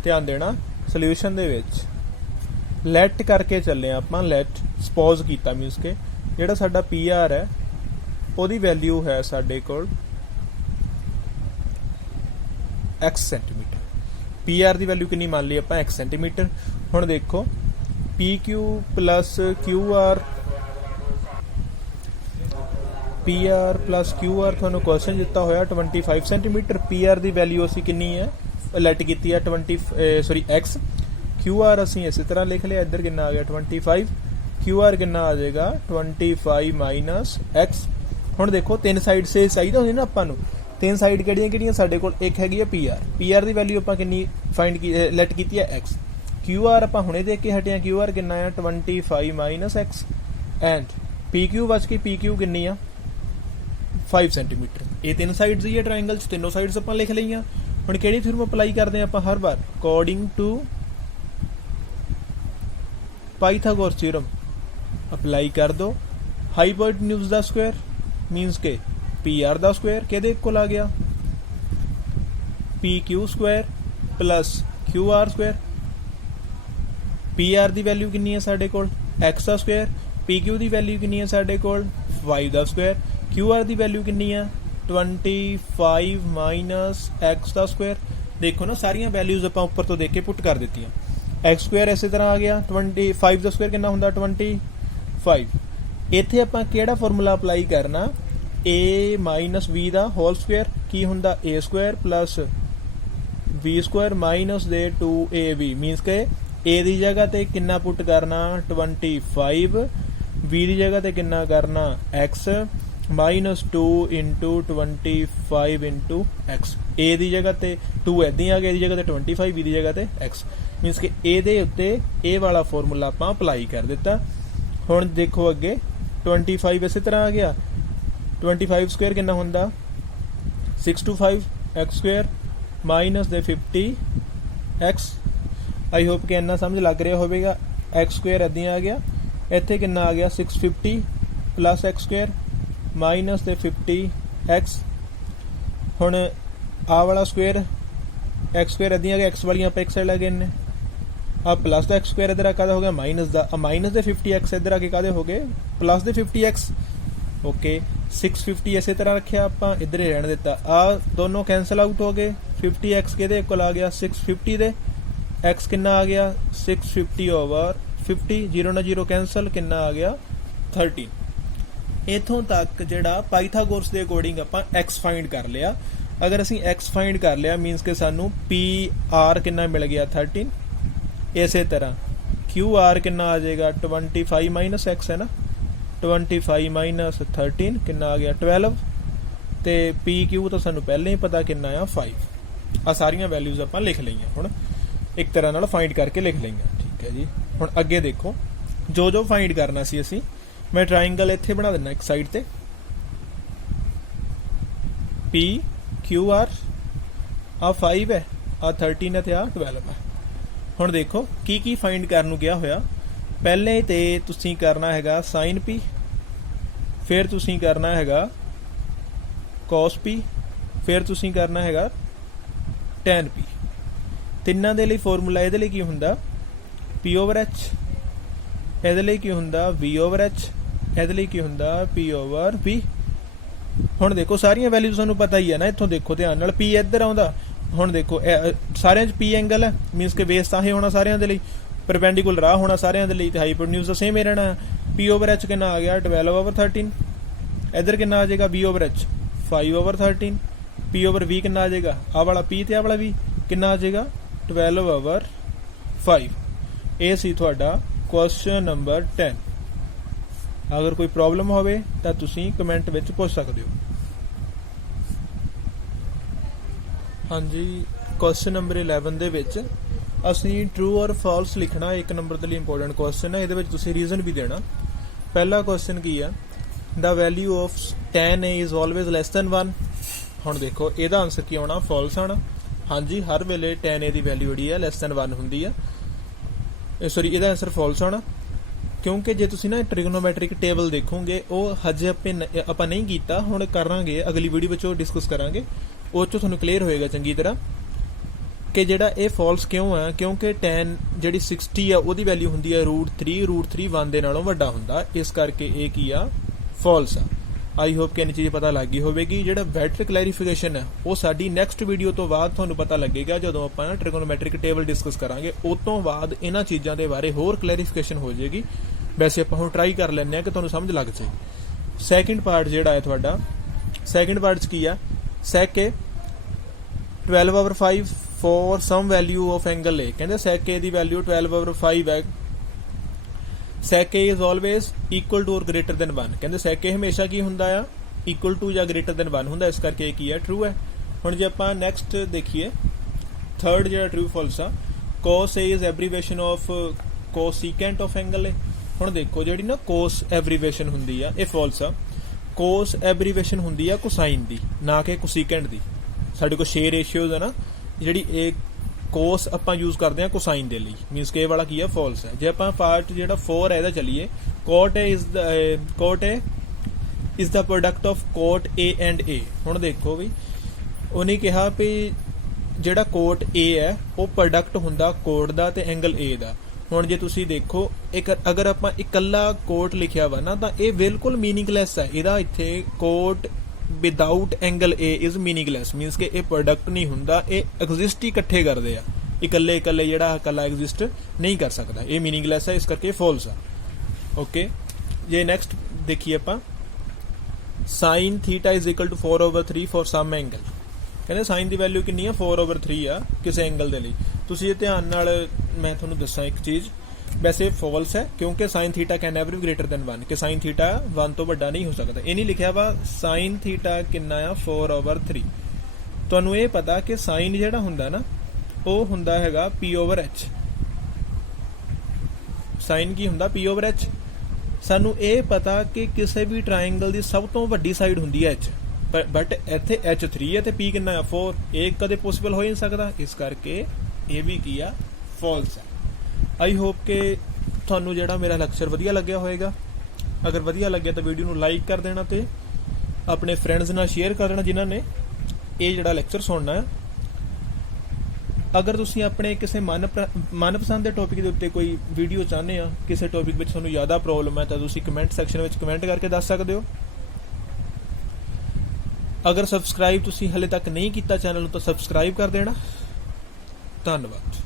ਧਿਆਨ ਦੇਣਾ ਸੋਲੂਸ਼ਨ ਦੇ ਵਿੱਚ ਲੈਟ ਕਰਕੇ ਚੱਲੇ ਆ ਆਪਾਂ। ਲੈਟ ਸਪੋਜ਼ ਕੀਤਾ ਮੀਨਸ ਕਿ ਜਿਹੜਾ ਸਾਡਾ PR ਹੈ ਉਹਦੀ ਵੈਲਿਊ ਹੈ ਸਾਡੇ ਕੋਲ x ਸੈਂਟੀਮੀਟਰ। PR ਦੀ ਵੈਲਿਊ ਕਿੰਨੀ ਮੰਨ ਲਈ ਆਪਾਂ x ਸੈਂਟੀਮੀਟਰ। ਹੁਣ ਦੇਖੋ PQ plus QR PR plus QR ਤੁਹਾਨੂੰ क्वेश्चन ਦਿੱਤਾ ਹੋਇਆ 25 ਸੈਂਟੀਮੀਟਰ। PR ਦੀ ਵੈਲਿਊ ਅਸੀਂ ਕਿੰਨੀ ਹੈ ਲੈਟ ਕੀਤੀ ਹੈ 20 x। QR ਅਸੀਂ ਇਸੇ ਤਰ੍ਹਾਂ ਲਿਖ ਲਿਆ, ਇੱਧਰ ਕਿੰਨਾ ਆ ਗਿਆ 25, QR ਕਿੰਨਾ ਆ ਜਾਏਗਾ 25 ਮਾਈਨਸ x। ਹੁਣ ਦੇਖੋ ਤਿੰਨ ਸਾਈਡ ਸੇ ਚਾਹੀਦਾ ਹੁੰਦੀ ਨਾ ਆਪਾਂ ਨੂੰ, ਤਿੰਨ ਸਾਈਡ ਕਿਹੜੀਆਂ ਸਾਡੇ ਕੋਲ, ਇੱਕ ਹੈਗੀ ਹੈ PR ਦੀ ਵੈਲਿਊ ਆਪਾਂ ਕਿੰਨੀ ਫਾਈਂਡ ਲੈਟ ਕੀਤੀ ਹੈ x। QR ਆਪਾਂ ਹੁਣੇ ਦੇਖ ਕੇ ਹਟਿਆ, QR ਕਿੰਨਾ ਆ 25 ਮਾਈਨਸ x ਐਂਡ PQ ਬਚ ਕੇ PQ ਕਿੰਨੀ ਆ 5 ਸੈਂਟੀਮੀਟਰ। ਇਹ ਤਿੰਨ ਸਾਈਡਸ ਹੀ ਹੈ ਟ੍ਰਾਇੰਗਲ ਚ, ਤਿੰਨੋਂ ਸਾਈਡਸ ਆਪਾਂ ਲਿਖ ਲਈਆਂ। ਹੁਣ ਕਿਹੜੀ ਥਿਊਰਮ ਅਪਲਾਈ ਕਰਦੇ ਆਪਾਂ ਹਰ ਵਾਰ, according to Pythagoras theorem apply ਕਰ ਦੋ। ਹਾਈਪੋਟੇਨਿਊਜ਼ ਦਾ ਸਕੁਆਇਰ ਮੀਨਸ ਕਿ PR ਦਾ ਸਕੁਆਇਰ ਕਿਹਦੇ ਇਕੁਅਲ ਆ ਗਿਆ PQ Square plus QR Square. PR ਦੀ ਵੈਲਿਊ ਕਿੰਨੀ ਹੈ ਸਾਡੇ ਕੋਲ x ਦਾ ਸਕੁਆਇਰ, PQ ਦੀ ਵੈਲਿਊ ਕਿੰਨੀ ਹੈ ਸਾਡੇ ਕੋਲ 5 ਦਾ ਸਕੁਆਇਰ, QR ਦੀ ਵੈਲਿਊ ਕਿੰਨੀ ਹੈ 25 ਮਾਈਨਸ x ਦਾ ਸਕੁਆਇਰ। ਦੇਖੋ ਨਾ ਸਾਰੀਆਂ ਵੈਲਿਊਜ਼ ਆਪਾਂ ਉੱਪਰ ਤੋਂ ਦੇਖ ਕੇ ਪੁੱਟ ਕਰ ਦਿੱਤੀਆਂ। x ਸਕੁਆਇਰ ਇਸੇ ਤਰ੍ਹਾਂ ਆ ਗਿਆ 25 ਦਾ ਸਕੁਆਇਰ ਕਿੰਨਾ ਹੁੰਦਾ 25। ਇੱਥੇ ਆਪਾਂ ਕਿਹੜਾ ਫਾਰਮੂਲਾ ਅਪਲਾਈ ਕਰਨਾ, a ਮਾਈਨਸ b ਦਾ ਹੋਲ ਸਕੁਆਇਰ ਕੀ ਹੁੰਦਾ a square plus b square minus ਦੇ 2ab ਮੀਨਸ ਕਿ a ਦੀ ਜਗ੍ਹਾ ਤੇ ਕਿੰਨਾ ਪੁੱਟ ਕਰਨਾ 25, b ਦੀ ਜਗ੍ਹਾ ਤੇ ਕਿੰਨਾ ਕਰਨਾ x minus 2 into 25 into x। a ਦੀ ਜਗ੍ਹਾ ਤੇ 2 ਏਦਾਂ ਆ ਗਿਆ, ਇਹਦੀ ਜਗ੍ਹਾ ਤੇ 25, b ਦੀ ਜਗ੍ਹਾ ਤੇ x ਮੀਨਸ ਕਿ ਇਹਦੇ ਉੱਤੇ ਇਹ ਵਾਲਾ ਫਾਰਮੂਲਾ ਆਪਾਂ ਅਪਲਾਈ ਕਰ ਦਿੱਤਾ। ਹੁਣ ਦੇਖੋ ਅੱਗੇ 25 ਇਸੇ ਤਰ੍ਹਾਂ ਆ ਗਿਆ, 25 ਸਕੁਆਇਰ ਕਿੰਨਾ ਹੁੰਦਾ 625 x ਸਕੁਆਇਰ ਮਾਈਨਸ ਦੇ 50 x। ਆਈ ਹੋਪ ਕਿ ਇੰਨਾ ਸਮਝ ਲੱਗ ਰਿਹਾ ਹੋਵੇਗਾ। x ਸਕੁਆਇਰ ਏਦਾਂ ਆ ਗਿਆ, ਇੱਥੇ ਕਿੰਨਾ ਆ ਗਿਆ 650 ਪਲਸ x ਸਕੁਆਇਰ ਮਾਈਨਸ ਦੇ 50 x। ਹੁਣ ਆਹ ਵਾਲਾ ਸਕੁਆਇਰ x ਸਕੁਆਇਰ ਏਦਾਂ ਆ ਗਿਆ, x ਵਾਲੀਆਂ ਆਪਾਂ ਇੱਕ ਸਾਈਡ ਲੈ ਗਏ ਨੇ, ਆ ਪਲਸ ਦਾ x ਸਕੁਆਇਰ ਇੱਧਰ ਆ ਕਾਹਦਾ ਹੋ ਗਿਆ ਮਾਈਨਸ ਦਾ, ਮਾਈਨਸ ਦੇ 50x ਇੱਧਰ ਆ ਕੇ ਕਾਹਦੇ ਹੋ ਗਏ ਪਲਸ ਦੇ 50x। ਓਕੇ 650 ਇਸੇ ਤਰ੍ਹਾਂ ਰੱਖਿਆ ਆਪਾਂ, ਇੱਧਰ ਹੀ ਰਹਿਣ ਦਿੱਤਾ। ਆ ਦੋਨੋਂ ਕੈਂਸਲ ਆਊਟ ਹੋ ਗਏ, 50x ਕਿਹਦੇ ਇਕੁਅਲ ਆ ਗਿਆ 650 ਦੇ, x ਕਿੰਨਾ ਆ ਗਿਆ 650 ਓਵਰ 50, 0 ਨਾਲ 0 ਕੈਂਸਲ, ਕਿੰਨਾ ਆ ਗਿਆ 13। ਇਥੋਂ ਤੱਕ ਜਿਹੜਾ ਪਾਈਥਾਗੋਰਸ ਦੇ ਅਕੋਰਡਿੰਗ ਆਪਾਂ x ਫਾਈਂਡ ਕਰ ਲਿਆ। ਅਗਰ ਅਸੀਂ x ਫਾਈਂਡ ਕਰ ਲਿਆ ਮੀਨਸ ਕਿ ਸਾਨੂੰ PR ਕਿੰਨਾ ਮਿਲ ਗਿਆ 13। ਇਸੇ ਤਰ੍ਹਾਂ QR ਕਿੰਨਾ ਆ ਜਾਏਗਾ 25 ਮਾਈਨਸ x ਹੈ ਨਾ, 25 ਮਾਈਨਸ 13 ਕਿੰਨਾ ਆ ਗਿਆ 12 ਤੇ PQ ਤਾਂ ਸਾਨੂੰ ਪਹਿਲਾਂ ਹੀ ਪਤਾ ਕਿੰਨਾ ਆ 5। ਆ ਸਾਰੀਆਂ ਵੈਲਿਊਜ਼ ਆਪਾਂ ਲਿਖ ਲਈਆਂ, ਹੁਣ ਇੱਕ ਤਰ੍ਹਾਂ ਨਾਲ ਫਾਈਂਡ ਕਰਕੇ ਲਿਖ ਲਈਆਂ। ਠੀਕ ਹੈ ਜੀ। ਹੁਣ ਅੱਗੇ ਦੇਖੋ ਜੋ ਫਾਈਂਡ ਕਰਨਾ ਸੀ ਅਸੀਂ, ਮੈਂ ਟ੍ਰਾਇੰਗਲ ਇੱਥੇ ਬਣਾ ਦਿੰਦਾ ਇੱਕ ਸਾਈਡ ਤੇ PQR ਆ 5 ਹੈ, ਆ 13 ਹੈ ਤੇ ਆ 12 ਹੈ। ਹੁਣ ਦੇਖੋ ਕੀ ਫਾਈਂਡ ਕਰਨ ਨੂੰ ਗਿਆ ਹੋਇਆ। ਪਹਿਲੇ ਤੇ ਤੁਸੀਂ ਕਰਨਾ ਹੈਗਾ sin P, ਫਿਰ ਤੁਸੀਂ ਕਰਨਾ ਹੈਗਾ cos P, ਫਿਰ ਤੁਸੀਂ ਕਰਨਾ ਹੈਗਾ tan P। ਤਿੰਨਾਂ ਦੇ ਲਈ ਫਾਰਮੂਲਾ ਇਹਦੇ ਲਈ ਕੀ ਹੁੰਦਾ P over H, ਇਹਦੇ ਲਈ ਕੀ ਹੁੰਦਾ V over H, ਇਹਦੇ ਲਈ ਕੀ ਹੁੰਦਾ P over V। ਹੁਣ ਦੇਖੋ ਸਾਰੀਆਂ ਵੈਲਿਊਜ਼ ਤੁਹਾਨੂੰ ਪਤਾ ਹੀ ਹੈ ਨਾ, ਇੱਥੋਂ ਦੇਖੋ ਧਿਆਨ ਨਾਲ P ਇੱਧਰ ਆਉਂਦਾ। ਹੁਣ ਦੇਖੋ ਸਾਰਿਆਂ 'ਚ P ਐਂਗਲ ਹੈ ਮੀਨਸ ਕਿ ਬੇਸ ਤਾਂ ਇਹ ਹੋਣਾ ਸਾਰਿਆਂ ਦੇ ਲਈ, ਪਰਪੈਂਡੀਕੂਲਰ ਰਾਹ ਹੋਣਾ ਸਾਰਿਆਂ ਦੇ ਲਈ, ਤੇ ਹਾਈਪੋਟੇਨਿਊਜ਼ ਦਾ ਸੇਮ ਹੀ ਰਹਿਣਾ। P over H ਕਿੰਨਾ ਆ ਗਿਆ 12 over 13, ਇੱਧਰ ਕਿੰਨਾ ਆ ਜਾਏਗਾ V over H 5 over 13, P over V ਕਿੰਨਾ ਆ ਜਾਏਗਾ ਆਹ ਵਾਲਾ P ਤੇ ਆਹ ਵਾਲਾ V ਕਿੰਨਾ ਆ ਜਾਏਗਾ 12 over 5। ਇਹ ਸੀ ਤੁਹਾਡਾ ਕੁਐਸਚਨ ਨੰਬਰ 10। ਅਗਰ ਕੋਈ ਪ੍ਰੋਬਲਮ ਹੋਵੇ ਤਾਂ ਤੁਸੀਂ ਕਮੈਂਟ ਵਿੱਚ ਪੁੱਛ ਸਕਦੇ ਹੋ। ਹਾਂਜੀ, ਕੁਐਸਚਨ ਨੰਬਰ 11 ਦੇ ਵਿੱਚ ਅਸੀਂ ਟਰੂ ਔਰ ਫਾਲਸ ਲਿਖਣਾ। ਇੱਕ ਨੰਬਰ ਦੇ ਲਈ ਇੰਪੋਰਟੈਂਟ ਕੁਐਸਚਨ ਹੈ, ਇਹਦੇ ਵਿੱਚ ਤੁਸੀਂ ਰੀਜ਼ਨ ਵੀ ਦੇਣਾ। ਪਹਿਲਾ ਕੁਐਸਚਨ ਕੀ ਆ, ਦਾ value of tan A is always less than 1। ਹੁਣ ਦੇਖੋ ਇਹਦਾ ਆਨਸਰ ਕੀ ਆਉਣਾ ਫਾਲਸ ਆਣਾ। ਹਾਂਜੀ, ਹਰ ਵੇਲੇ tan A ਦੀ ਵੈਲਿਊ ਜਿਹੜੀ ਹੈ ਲੈਸ ਦੈਨ 1 ਹੁੰਦੀ ਆ। ਸੌਰੀ, ਇਹਦਾ ਆਨਸਰ ਫਾਲਸ ਆਉਣਾ। ਕਿਉਂਕਿ ਜੇ ਤੁਸੀਂ ਨਾ ਟ੍ਰਿਗਨੋਮੈਟ੍ਰਿਕ ਟੇਬਲ ਦੇਖੋਗੇ ਉਹ ਹਜੇ ਆਪਾਂ ਨਹੀਂ ਕੀਤਾ, ਹੁਣ ਕਰਾਂਗੇ, ਅਗਲੀ ਵੀਡੀਓ ਵਿੱਚ ਉਹ ਡਿਸਕਸ ਕਰਾਂਗੇ, ਉਹ 'ਚੋਂ ਤੁਹਾਨੂੰ ਕਲੀਅਰ ਹੋਏਗਾ ਚੰਗੀ ਤਰ੍ਹਾਂ ਕਿ ਜਿਹੜਾ ਇਹ ਫਾਲਸ ਕਿਉਂ ਆ। ਕਿਉਂਕਿ tan ਜਿਹੜੀ 60 ਆ ਉਹਦੀ ਵੈਲਿਊ ਹੁੰਦੀ ਆ √3 1 ਦੇ ਨਾਲੋਂ ਵੱਡਾ ਹੁੰਦਾ, ਇਸ ਕਰਕੇ ਇਹ ਕੀ ਆ, ਫਾਲਸ ਆ। ਆਈ ਹੋਪ ਕਿ ਇਹ ਚੀਜ਼ ਪਤਾ ਲੱਗ ਗਈ ਹੋਵੇਗੀ। ਜਿਹੜਾ ਬੈਟਰ ਕਲੈਰੀਫਿਕੇਸ਼ਨ ਹੈ ਉਹ ਸਾਡੀ ਨੈਕਸਟ ਵੀਡੀਓ ਤੋਂ ਬਾਅਦ ਤੁਹਾਨੂੰ ਪਤਾ ਲੱਗੇਗਾ, ਜਦੋਂ ਆਪਾਂ ਟ੍ਰਿਗੋਨੋਮੈਟ੍ਰਿਕ ਟੇਬਲ ਡਿਸਕਸ ਕਰਾਂਗੇ। ਉਸ ਤੋਂ ਬਾਅਦ ਇਹਨਾਂ ਚੀਜ਼ਾਂ ਦੇ ਬਾਰੇ ਹੋਰ ਕਲੈਰੀਫਿਕੇਸ਼ਨ ਹੋ ਜਾਏਗੀ। ਵੈਸੇ ਆਪਾਂ ਹੁਣ ਟਰਾਈ ਕਰ ਲੈਂਦੇ ਹਾਂ ਕਿ ਤੁਹਾਨੂੰ ਸਮਝ ਲੱਗ ਜਾਏ। ਸੈਕਿੰਡ ਪਾਰਟ ਜਿਹੜਾ ਹੈ ਤੁਹਾਡਾ, ਸੈਕਿੰਡ ਪਾਰਟ 'ਚ ਕੀ ਆ, sec A 12/5 for some value of angle A। ਕਹਿੰਦੇ sec A ਦੀ ਵੈਲਿਊ 12/5 ਹੈ। sec A is always equal to or greater than 1। ਕਹਿੰਦੇ sec A ਹਮੇਸ਼ਾ ਕੀ ਹੁੰਦਾ ਆ, equal to ਜਾਂ greater than 1 ਹੁੰਦਾ, ਇਸ ਕਰਕੇ ਇਹ ਕੀ ਹੈ, true ਹੈ। ਹੁਣ ਜੇ ਆਪਾਂ ਨੈਕਸਟ ਦੇਖੀਏ, ਥਰਡ ਜਿਹੜਾ true false ਆ, cos A is abbreviation of cosecant of angle A। ਹੁਣ ਦੇਖੋ ਜਿਹੜੀ ਨਾ cos abbreviation ਹੁੰਦੀ ਆ, ਇਹ false ਆ। cos abbreviation ਹੁੰਦੀ ਆ cosine ਦੀ, ਨਾ ਕਿ cosecant ਦੀ। ਸਾਡੇ ਕੋਲ 6 ਰੇਸ਼ੀਓਜ਼ ਆ ਨਾ, ਜਿਹੜੀ ਇਹ ਕੋਸ ਆਪਾਂ ਯੂਜ਼ ਕਰਦੇ ਹਾਂ ਕੋਸਾਈਨ ਦੇ ਲਈ, ਮੀਨਸ ਕਿ ਇਹ ਵਾਲਾ ਕੀ ਹੈ, ਫਾਲਸ ਹੈ। ਜੇ ਆਪਾਂ ਪਾਰਟ ਜਿਹੜਾ 4 ਹੈ ਇਹਦਾ ਚੱਲੀਏ, cot A is the product of cot A and A। ਹੁਣ ਦੇਖੋ ਵੀ ਉਹਨੇ ਕਿਹਾ ਵੀ ਜਿਹੜਾ cot A ਹੈ ਉਹ ਪ੍ਰੋਡਕਟ ਹੁੰਦਾ cot ਦਾ ਤੇ ਐਂਗਲ A ਦਾ। ਹੁਣ ਜੇ ਤੁਸੀਂ ਦੇਖੋ, ਅਗਰ ਆਪਾਂ ਇਕੱਲਾ cot ਲਿਖਿਆ ਵਾ ਨਾ ਤਾਂ ਇਹ ਬਿਲਕੁਲ ਮੀਨਿੰਗਲੈਸ ਹੈ। ਇਹਦਾ ਇੱਥੇ cot without angle A is meaningless, means ਕਿ ਇਹ ਪ੍ਰੋਡਕਟ ਨਹੀਂ ਹੁੰਦਾ, ਇਹ ਐਗਜ਼ਿਸਟ ਹੀ ਇਕੱਠੇ ਕਰਦੇ ਆ, ਇਕੱਲੇ ਜਿਹੜਾ ਇਕੱਲਾ ਐਗਜ਼ਿਸਟ ਨਹੀਂ ਕਰ ਸਕਦਾ, ਇਹ ਮੀਨਿੰਗਲੈਸ ਹੈ, ਇਸ ਕਰਕੇ ਫਾਲਸ ਆ। ਓਕੇ, ਜੇ ਨੈਕਸਟ ਦੇਖੀਏ ਆਪਾਂ, sin θ is equal to 4/3 for some angle. ਕਹਿੰਦੇ sin ਦੀ ਵੈਲਿਊ ਕਿੰਨੀ ਆ, 4/3 ਆ ਕਿਸੇ ਐਂਗਲ ਦੇ ਲਈ। ਤੁਸੀਂ ਇਹ ਧਿਆਨ ਨਾਲ ਮੈਂ ਤੁਹਾਨੂੰ ਦੱਸਾਂ ਇੱਕ ਚੀਜ਼, ਵੈਸੇ ਫਾਲਸ ਹੈ ਕਿਉਂਕਿ sin θ can never be greater than 1, ਕਿ sin θ 1 ਤੋਂ ਵੱਡਾ ਨਹੀਂ ਹੋ ਸਕਦਾ। ਇਹ ਨਹੀਂ ਲਿਖਿਆ ਵਾ sin θ ਕਿੰਨਾ ਆ, 4/3। ਤੁਹਾਨੂੰ ਇਹ ਪਤਾ ਕਿ sin ਜਿਹੜਾ ਹੁੰਦਾ ਨਾ ਉਹ ਹੁੰਦਾ ਹੈਗਾ p/h। sin ਕੀ ਹੁੰਦਾ, p/h। ਸਾਨੂੰ ਇਹ ਪਤਾ ਕਿ ਕਿਸੇ ਵੀ ਟ੍ਰਾਇੰਗਲ ਦੀ ਸਭ ਤੋਂ ਵੱਡੀ ਸਾਈਡ ਹੁੰਦੀ ਹੈ h, ਬਟ ਇੱਥੇ h3 ਹੈ ਤੇ p ਕਿੰਨਾ ਆ, 4। ਇਹ ਕਦੇ ਪੋਸੀਬਲ ਹੋ ਹੀ ਨਹੀਂ ਸਕਦਾ, ਇਸ ਕਰਕੇ ਇਹ ਵੀ ਕੀ ਆ, ਫਾਲਸ ਹੈ। ਆਈ ਹੋਪ ਕਿ ਤੁਹਾਨੂੰ ਜਿਹੜਾ ਮੇਰਾ ਲੈਕਚਰ ਵਧੀਆ ਲੱਗਿਆ ਹੋਵੇਗਾ। ਅਗਰ ਵਧੀਆ ਲੱਗਿਆ ਤਾਂ ਵੀਡੀਓ ਨੂੰ ਲਾਈਕ ਕਰ ਦੇਣਾ ਤੇ ਆਪਣੇ ਫਰੈਂਡਸ ਨਾਲ ਸ਼ੇਅਰ ਕਰ ਦੇਣਾ ਜਿਨ੍ਹਾਂ ਨੇ ਇਹ ਜਿਹੜਾ ਲੈਕਚਰ ਸੁਣਨਾ ਹੈ। ਅਗਰ ਤੁਸੀਂ ਆਪਣੇ ਕਿਸੇ ਮਨਪਸੰਦ ਦੇ ਟੌਪਿਕ ਦੇ ਉੱਤੇ ਕੋਈ ਵੀਡੀਓ ਚਾਹੁੰਦੇ ਆ, ਕਿਸੇ ਟੌਪਿਕ ਵਿੱਚ ਤੁਹਾਨੂੰ ਜ਼ਿਆਦਾ ਪ੍ਰੋਬਲਮ ਹੈ, ਤਾਂ ਤੁਸੀਂ ਕਮੈਂਟ ਸੈਕਸ਼ਨ ਵਿੱਚ ਕਮੈਂਟ ਕਰਕੇ ਦੱਸ ਸਕਦੇ ਹੋ। ਅਗਰ ਸਬਸਕ੍ਰਾਈਬ ਤੁਸੀਂ ਹਲੇ ਤੱਕ ਨਹੀਂ ਕੀਤਾ ਚੈਨਲ ਨੂੰ ਤਾਂ ਸਬਸਕ੍ਰਾਈਬ ਕਰ ਦੇਣਾ। ਧੰਨਵਾਦ।